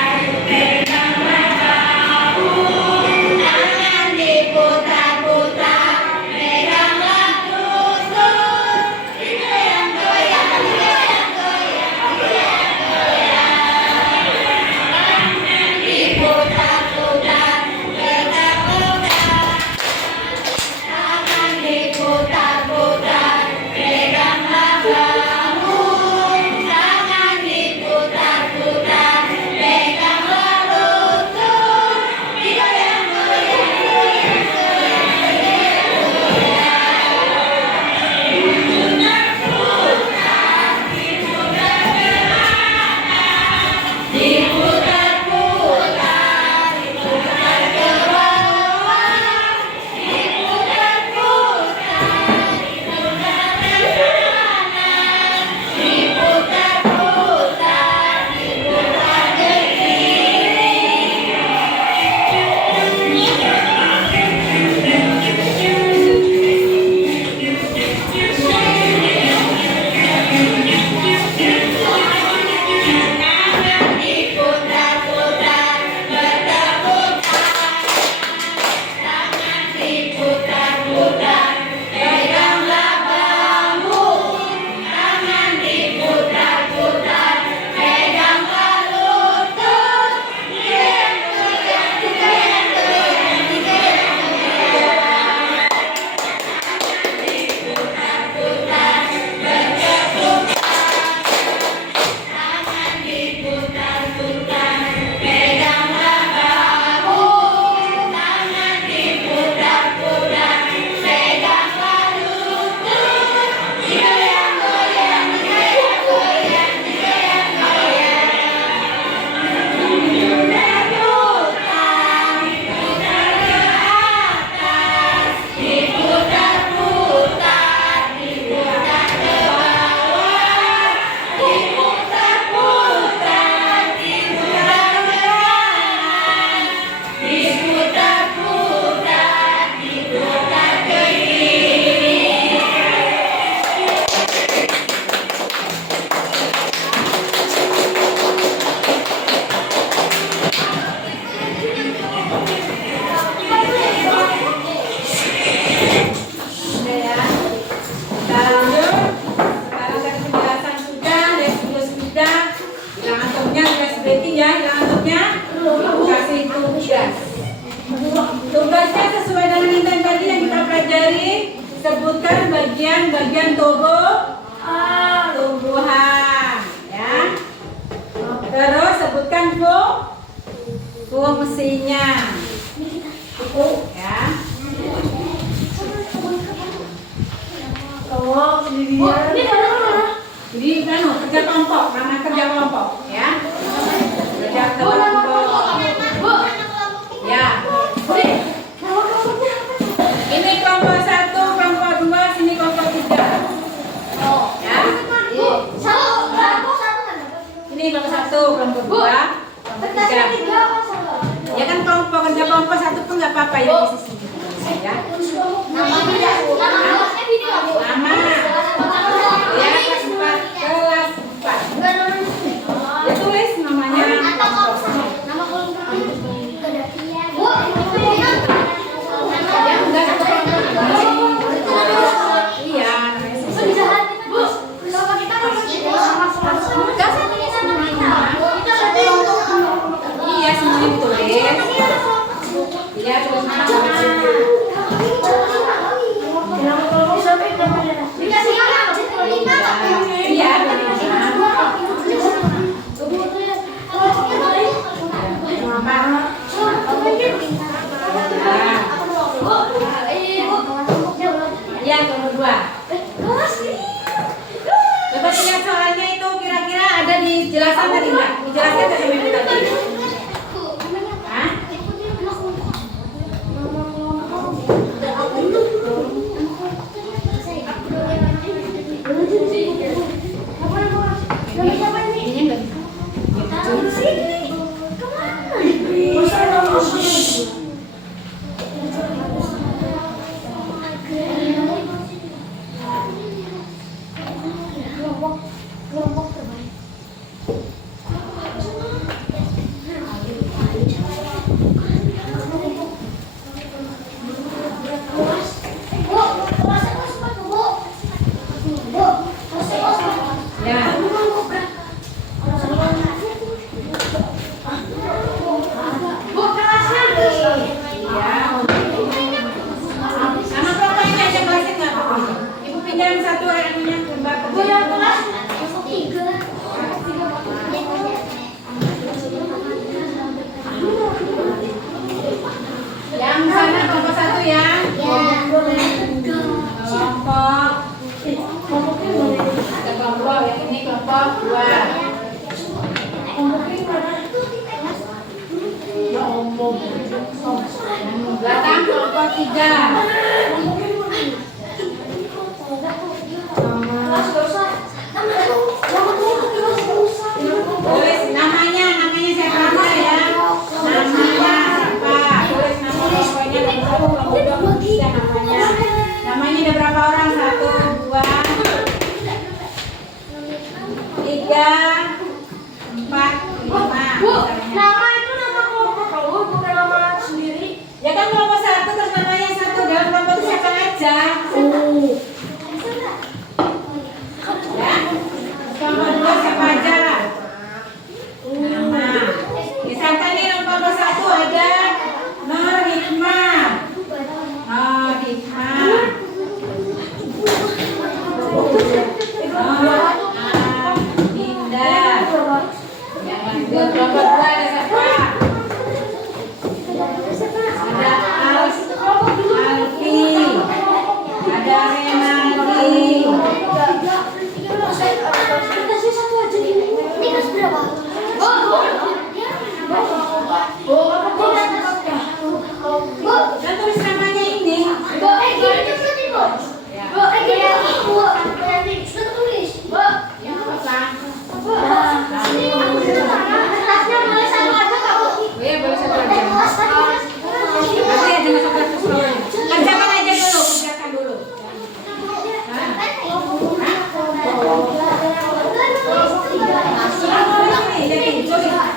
Sebutkan bagian-bagian tumbuhan, ya. Terus sebutkan fungsinya, ya. Jadi kerja kelompok, nama kerja kelompok, ya. Kerja kelompok. Ya. Ini kelompok 1, kelompok 2, sini kelompok 3. Ya. Ini kelompok 1, kelompok 2, kelompok 3. Ya kan kelompok kerja kelompok 1 pun nggak apa-apa ya di sini. Ya. Nama. Ya, kelas 4. Ya tulis namanya. Ya enggak satu kelompok. Iya. Iya, semuanya ditulis. Iya, tulis Ya, nomor 2. Coba lihat soalnya itu kira-kira ada dijelaskan tadi enggak? Dijelaskan dari minggu tadi. Hah? Ini enggak bisa. Ya. Sama kelompoknya aja kelasnya nggak apa-apa. Ibu pinjam satu anunya ke Mbak. Yang sana kelompok 1 ya. Kelompok. Ada kelompok yang ini kelompok 2. Belakang kelompok 3. Tulis namanya siapa ya? Namanya siapa? Tulis nama kelompoknya dan kelompok 3 namanya. Namanya ada berapa orang? 1, 2, 3, 4, 5. Nama itu nama kelompok kamu, bukan nama sendiri. Ya kan kelompok 1 terus namanya 1 dalam kelompok itu siapa aja? Ya. Kelompok 2 siapa aja? Nama. Misalkan nih kelompok 1 ada Nur Hikmah. Nur Hikmah. Indah. Yang kelompok 2 ada siapa? Ada Alfi. Ada Renaldi. Ini kelas berapa? Dan tulis namanya ini. Yang apa? Ya boleh satu aja. Nanti aja masuk kelas sekolah. Kerjakan aja dulu, kerjakan dulu.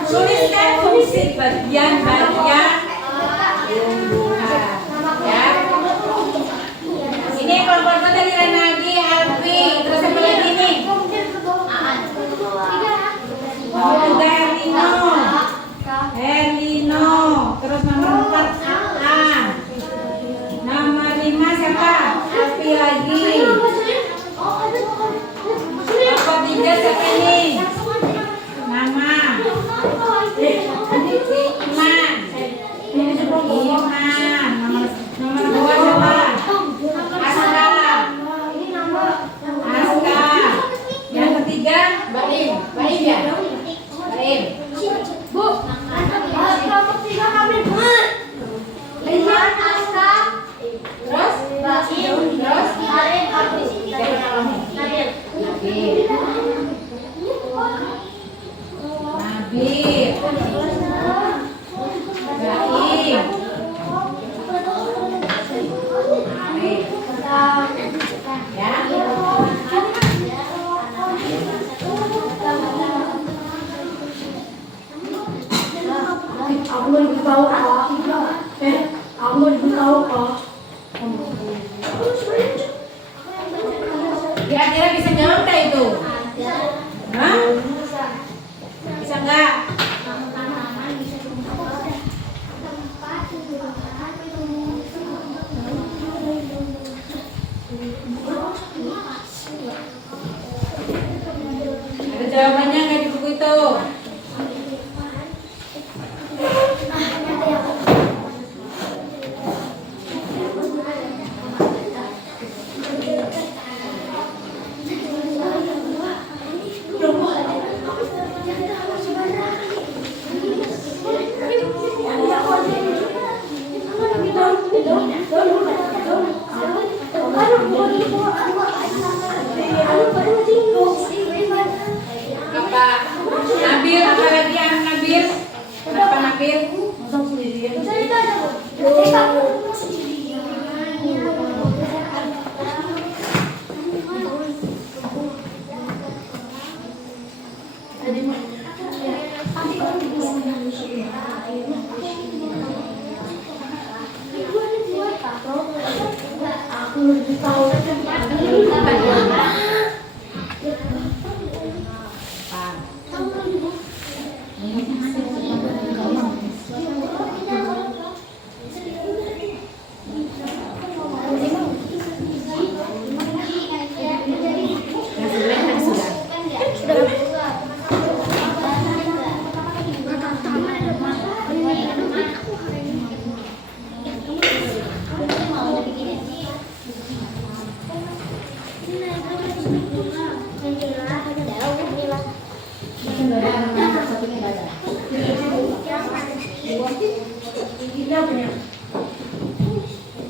Tuliskan fungsi bagian-bagian tumbuhan. Ya. Ini kelompok tadi Renaldi, Alfi, terus apa lagi nih? Juga Herlino, terus nomor 4 Aan, nomor 5 siapa? Alfi lagi. Kelompok 3 siapa ini? Nama. Si Iman. Iman. Nomor 2 siapa? Aska. Aska. Yang ketiga Baim. Baim ya? Baim. Bu, kelompok 3 kami. Lihat Aska. Terus? Terus? Siapa namanya? Nabil. Nabil. Baim. Ya. Aku mau diberitahu kok. Aku mau diberitahu kok. Kira-kira bisa jawab nggak itu? Hah? Bisa nggak? Ada jawabannya nggak di buku itu? Apa? Nabil, apa lagi yang Nabil? Kenapa Nabil? Aku mau diberitahu.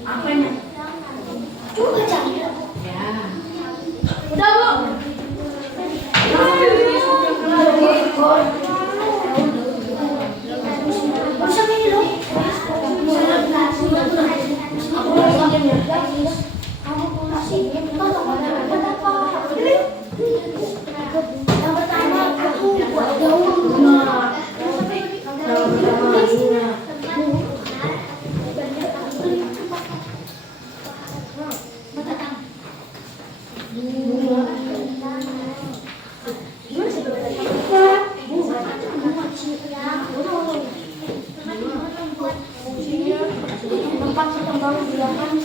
Apanya? Coba cari. Ya. Udah, Bu. Bersama ini loh. Yang pertama aku buat gaun. Tempat perkembangan bilangan yang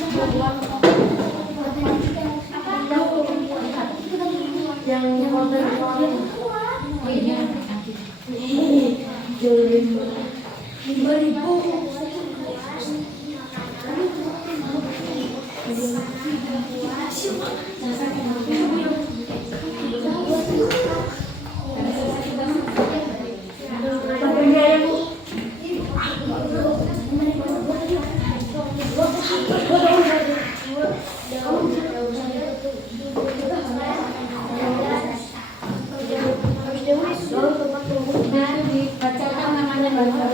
Bacakan namanya baca.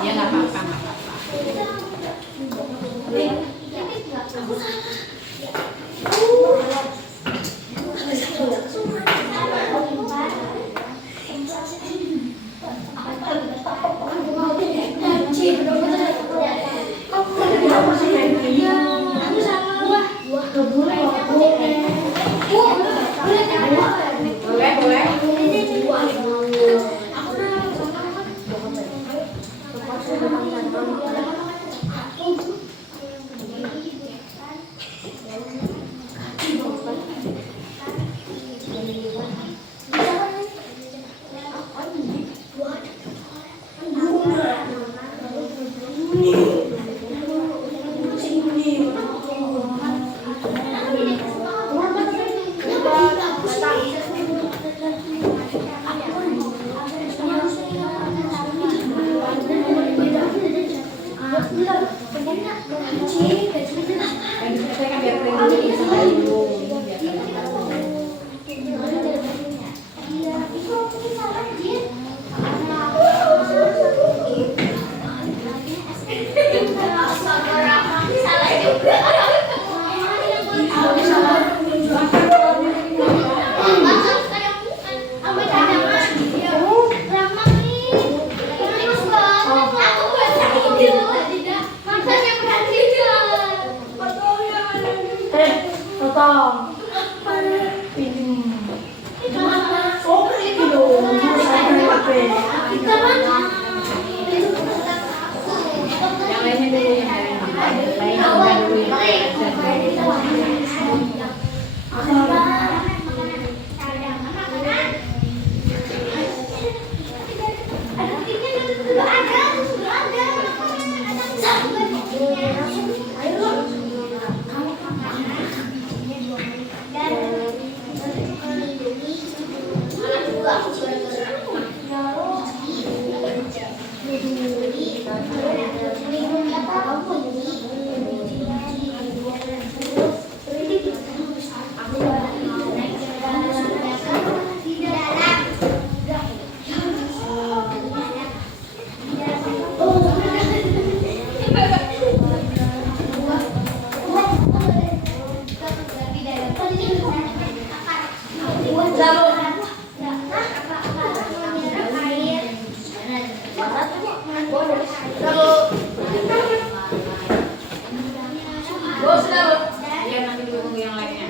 Ya nggak apa-apa, nggak apa-apa. Yang lainnya dulu yang lainnya dulu Dia nanti dulu tunggu yang lainnya.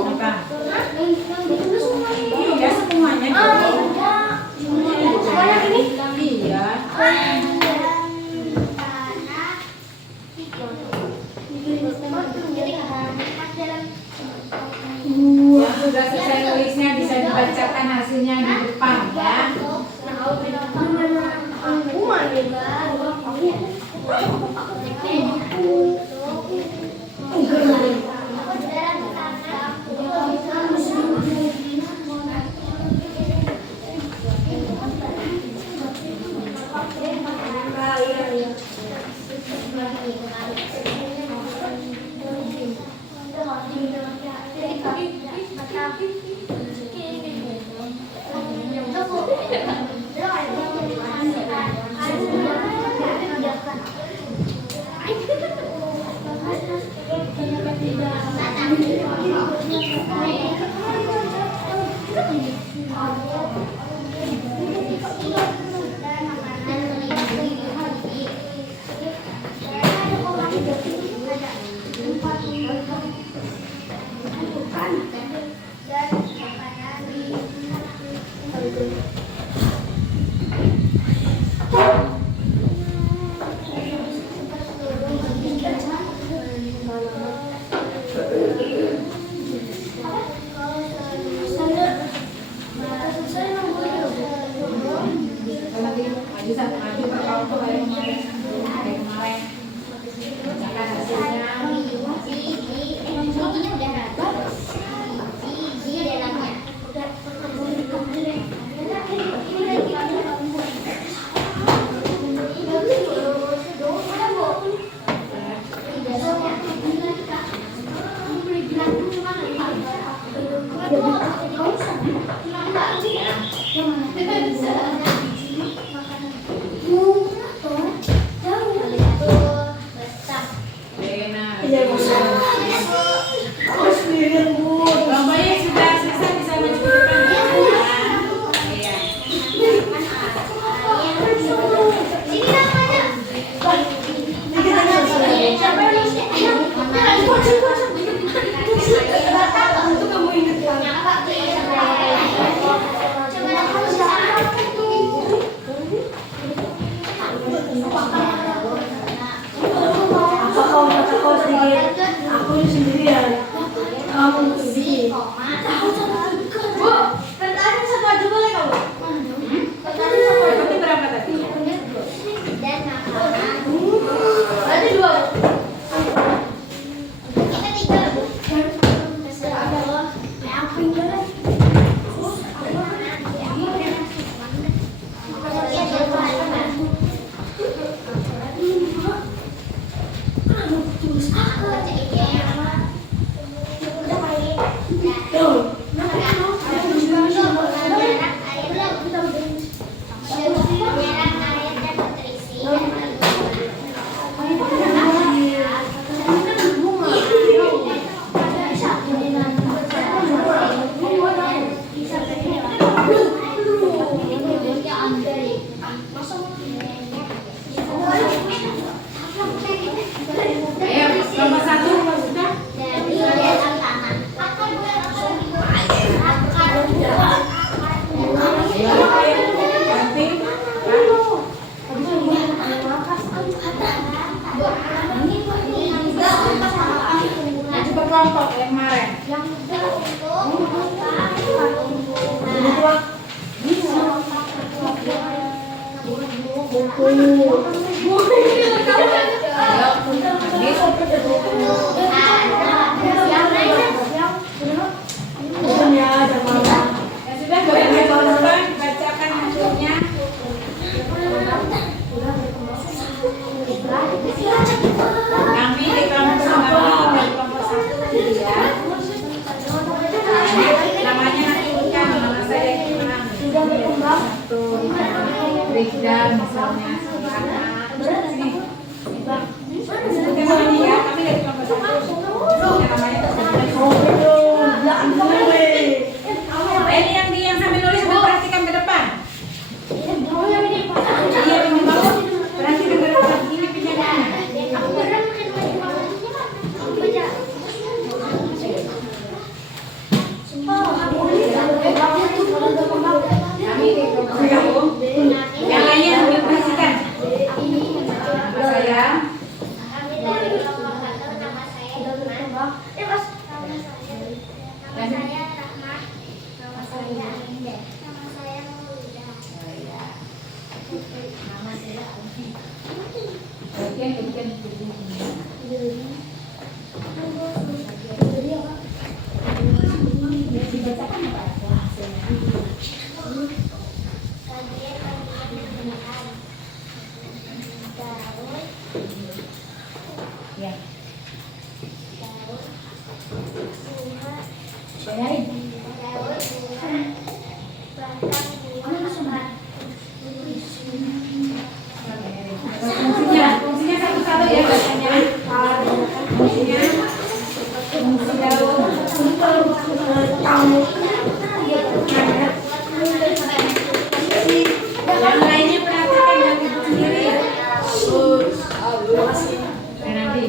Apa? Iya semuanya. Iya. Yang sudah selesai nulisnya bisa dibacakan hasilnya di depan ya. Lombanya sudah selesai, bisa maju ke depan ya. Aku sendirian. Kamu sendiri. Pertanyaan satu aja boleh kamu? Dapat berapa tadi? Dan makanan. Ayo, nomor 1 sudah. Ganti. Maju ke kelompok yang kemarin. Ya sudah, boleh teman-teman bacakan hasilnya. Kami di kelompok kami dari kelompok 1 ya. Namanya nanti bukan nama saya yang menang. Satu, Rikda misalnya, sini. Bukan namanya ya, kami dari kelompok 1. Namanya ini yang sambil nulis sambil perhatikan ke depan. Iya, memang bagus. Perhatikan ke depan. Ini penjagaannya. Kami di kelompok 1. Yang lainnya sambil perhatikan. Nama saya. Ya. Fungsinya satu-satu ya bacanya. Fungsinya fungsi daun. Yang lainnya perhatikan dan ikut sendiri. Nanti.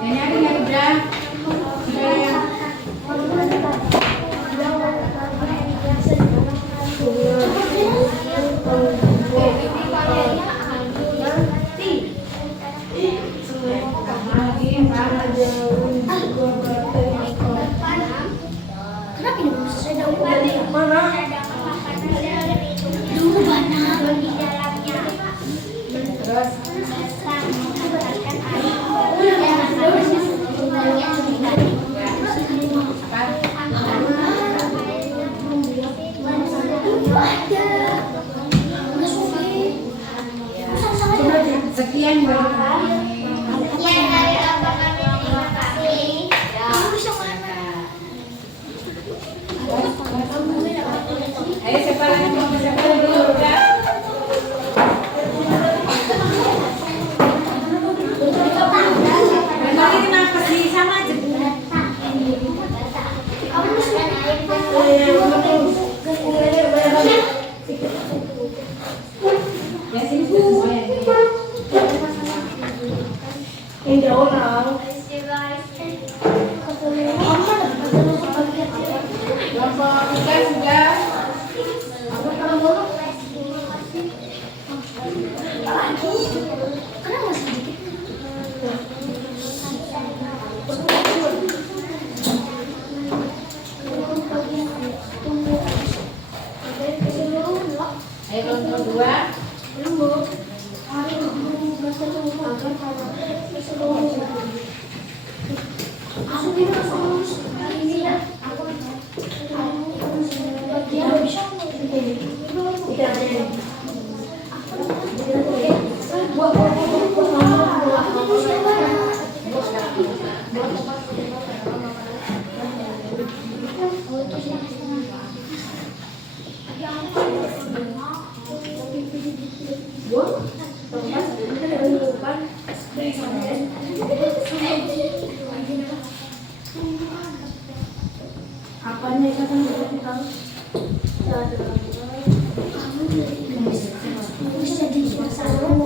Ini ada yang udah. Sudah ya. Terus sekian buat kami. Ayo siapa lagi mau siapa dulu udah. Memang ini kenapa sih sama aja. Ya sini sudah semua ya. Tidak orang. Kelompok 3 sudah. Ayo kelompok 2. Apanya itu kan berarti tahu? Bisa jadi satu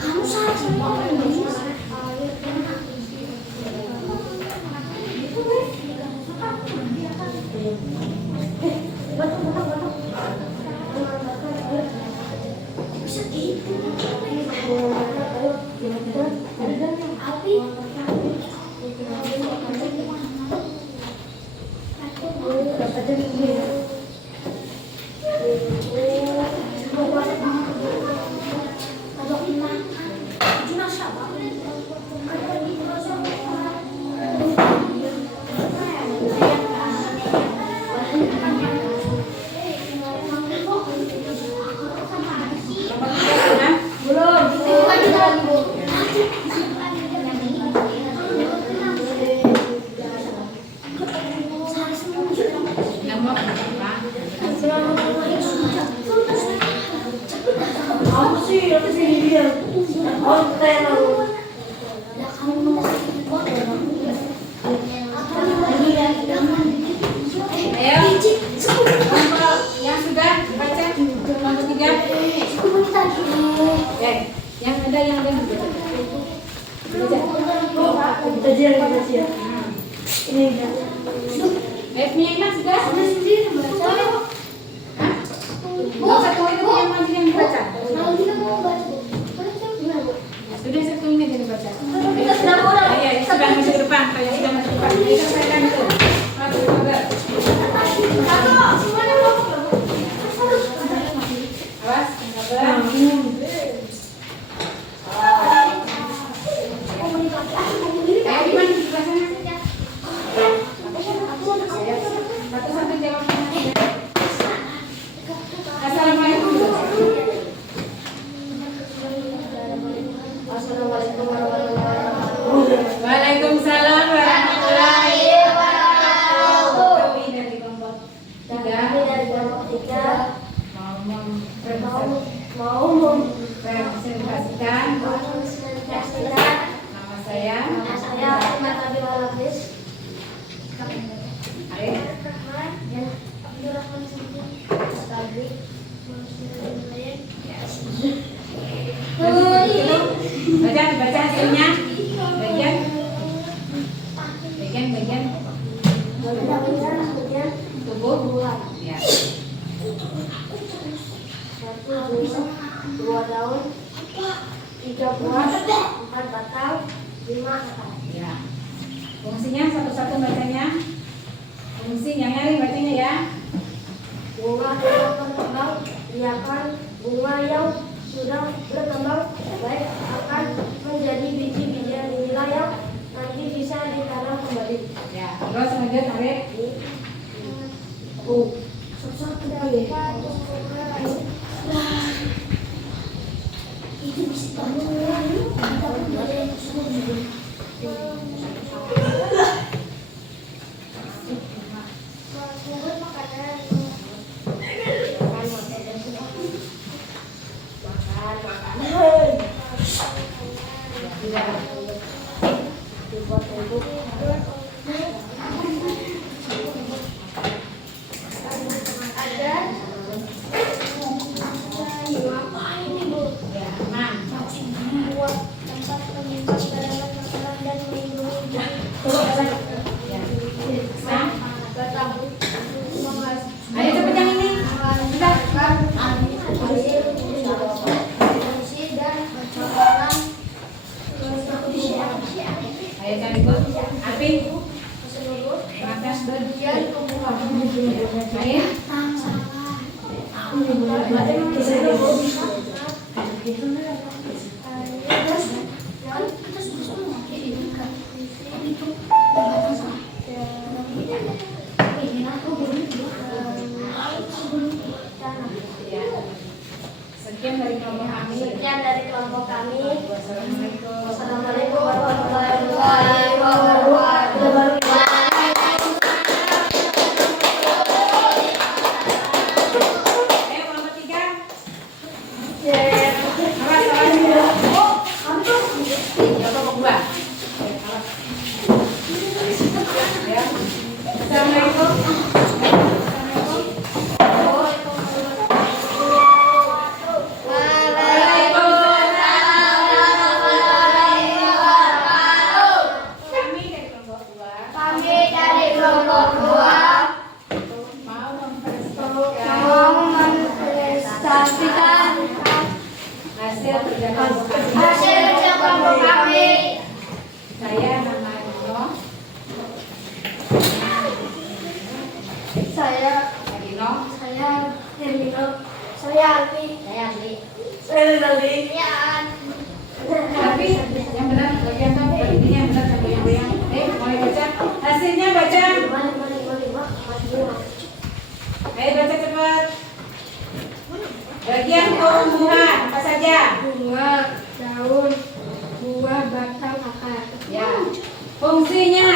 kamu salah semua. Bisa gitu. Yang sudah baca nomor 3. Yang ada Ini enggak. punya sudah sendiri baca. Hah? Satu itu yang masih yang dibaca. Kalau kita mau baca, Sudah satu ini yang dibaca. kita sudah mulai. Ya, sudah masuk ke depan. Saya sudah masuk ke depan. Ini kan saya kan itu. Masuk ke depan. Awas, sabar. Di mana di sebelah sana? Satu-satu jawab. Assalamualaikum. Assalamualaikum warahmatullahi wabarakatuh. Waalaikumsalam warahmatullahi wabarakatuh. Kami dari kelompok 3 mau mempresentasikan nama saya baca hasilnya bagian tubuh ya. 2 daun, 3 buah, 4 batang, 5 akar. Ya. Fungsinya satu-satu bacanya. Fungsi yang nyari bacanya ya. Bunga yang berkembang biarkan bunga yang sudah berkembang baik akan menjadi biji-bijian inilah yang nanti bisa ditanam kembali. Ya. Terus kemudian tarik. Itu bisa Sekian dari kelompok kami. Sekian dari kelompok kami. Wassalamualaikum. Assalamualaikum warahmatullahi wabarakatuh. Kelompok 3. Ya, kelompok 2. Ya. Assalamualaikum. Hasil kerja kelompok kami. Saya nama Dino. Saya Dino. Hermino. Saya Alfi. Saya Alfi. Tapi yang benar bagian apa? Ini yang benar sama yang goyang. Mulai baca. Hasilnya baca. Ayo baca cepat. Bagian tumbuhan apa saja? Bunga, daun, buah, batang, akar. Ya. Fungsinya.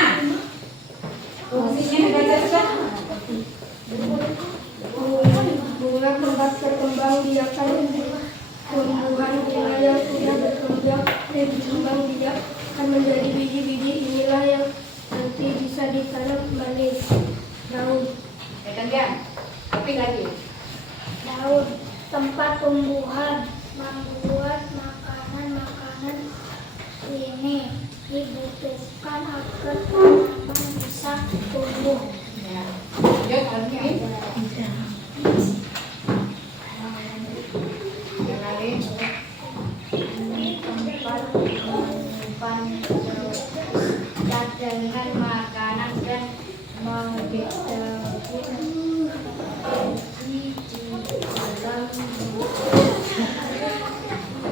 Fungsinya baca cepat. Bunga tempat berkembang biakan tumbuhan bunga yang sudah berkembang dan berkembang biak akan menjadi biji-biji inilah yang nanti bisa ditanam kembali. Daun, Gantian. Tapi lagi. daun tempat tumbuhan membuat makanan ini dibutuhkan agar tanaman bisa tumbuh. Ya. Lanjut lagi. Yang lain. Cadangan makanan dan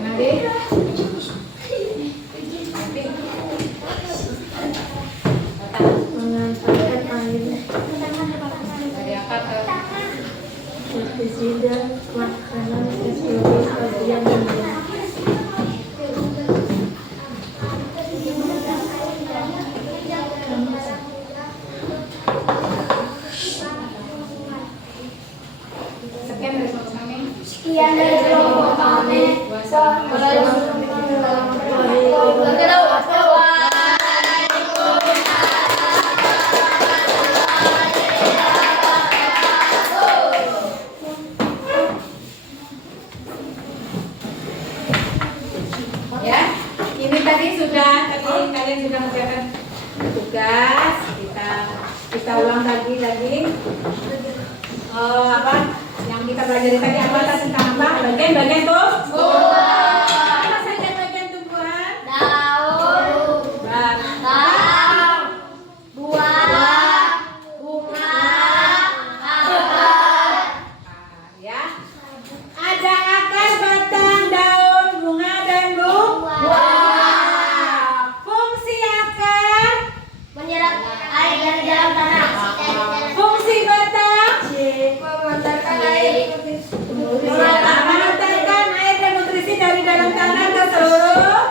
Nanti. mengantarkan air Dari apa ke pestisida makanan sesuai bagian yang sekian dari kelompok kami. sekian dari kelompok kami. Ya, ini tadi kalian sudah mengerjakan tugas. Kita ulang lagi. Apa yang kita pelajari tadi apa tentang apa? Bagian tuh. Apa saja bagian tumbuhan? Daun, Batang, buah, bunga, akar. ya. Ada akar, batang, daun, bunga dan buah. Fungsi akar, Menyerap air dari dalam tanah. fungsi batang, Mengantarkan air mengantarkan air dan nutrisi dari dalam tanah ke seluruh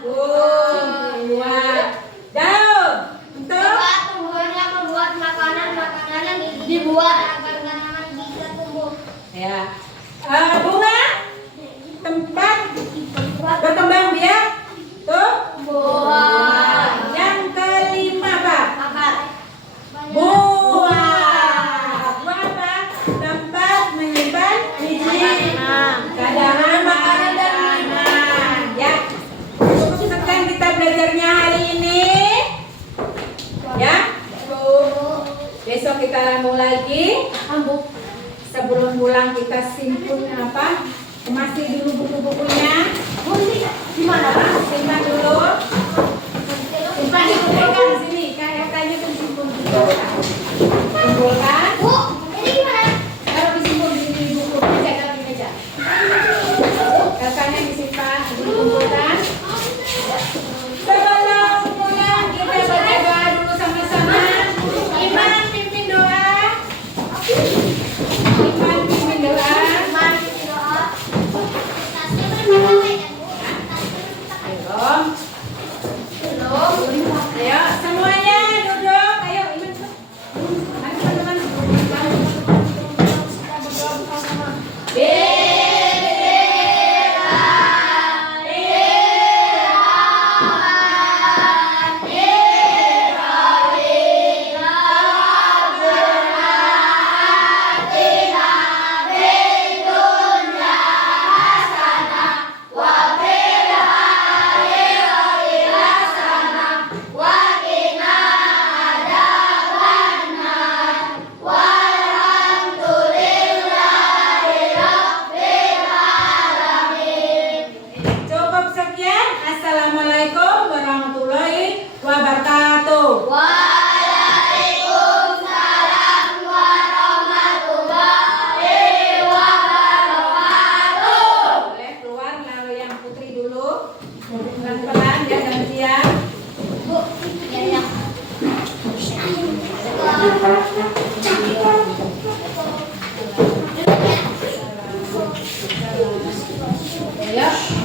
buah. Daun untuk tumbuhan yang membuat makanan dibuat agar tanaman bisa tumbuh. ya. Bunga tempat berkembang biak tuh. Buah, Yang kelima apa? akar, Buah. Buah apa? Tempat menyimpan biji. Cadangan makanan dan minuman. Ya. Cukup sekian kita belajarnya hari ini. Ya. Besok kita sambung lagi. Sebelum pulang kita simpan apa? Kemasi dulu buku-bukunya. Gimana? Simpan dulu. Simpan di sini. Kayak tanya kan simpan dulu. Ayo,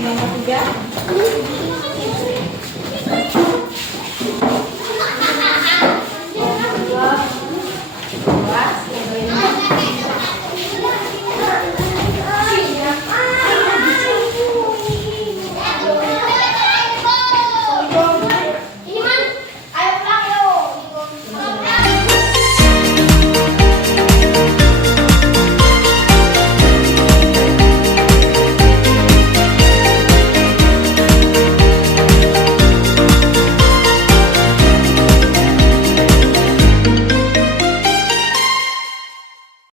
nomor 3.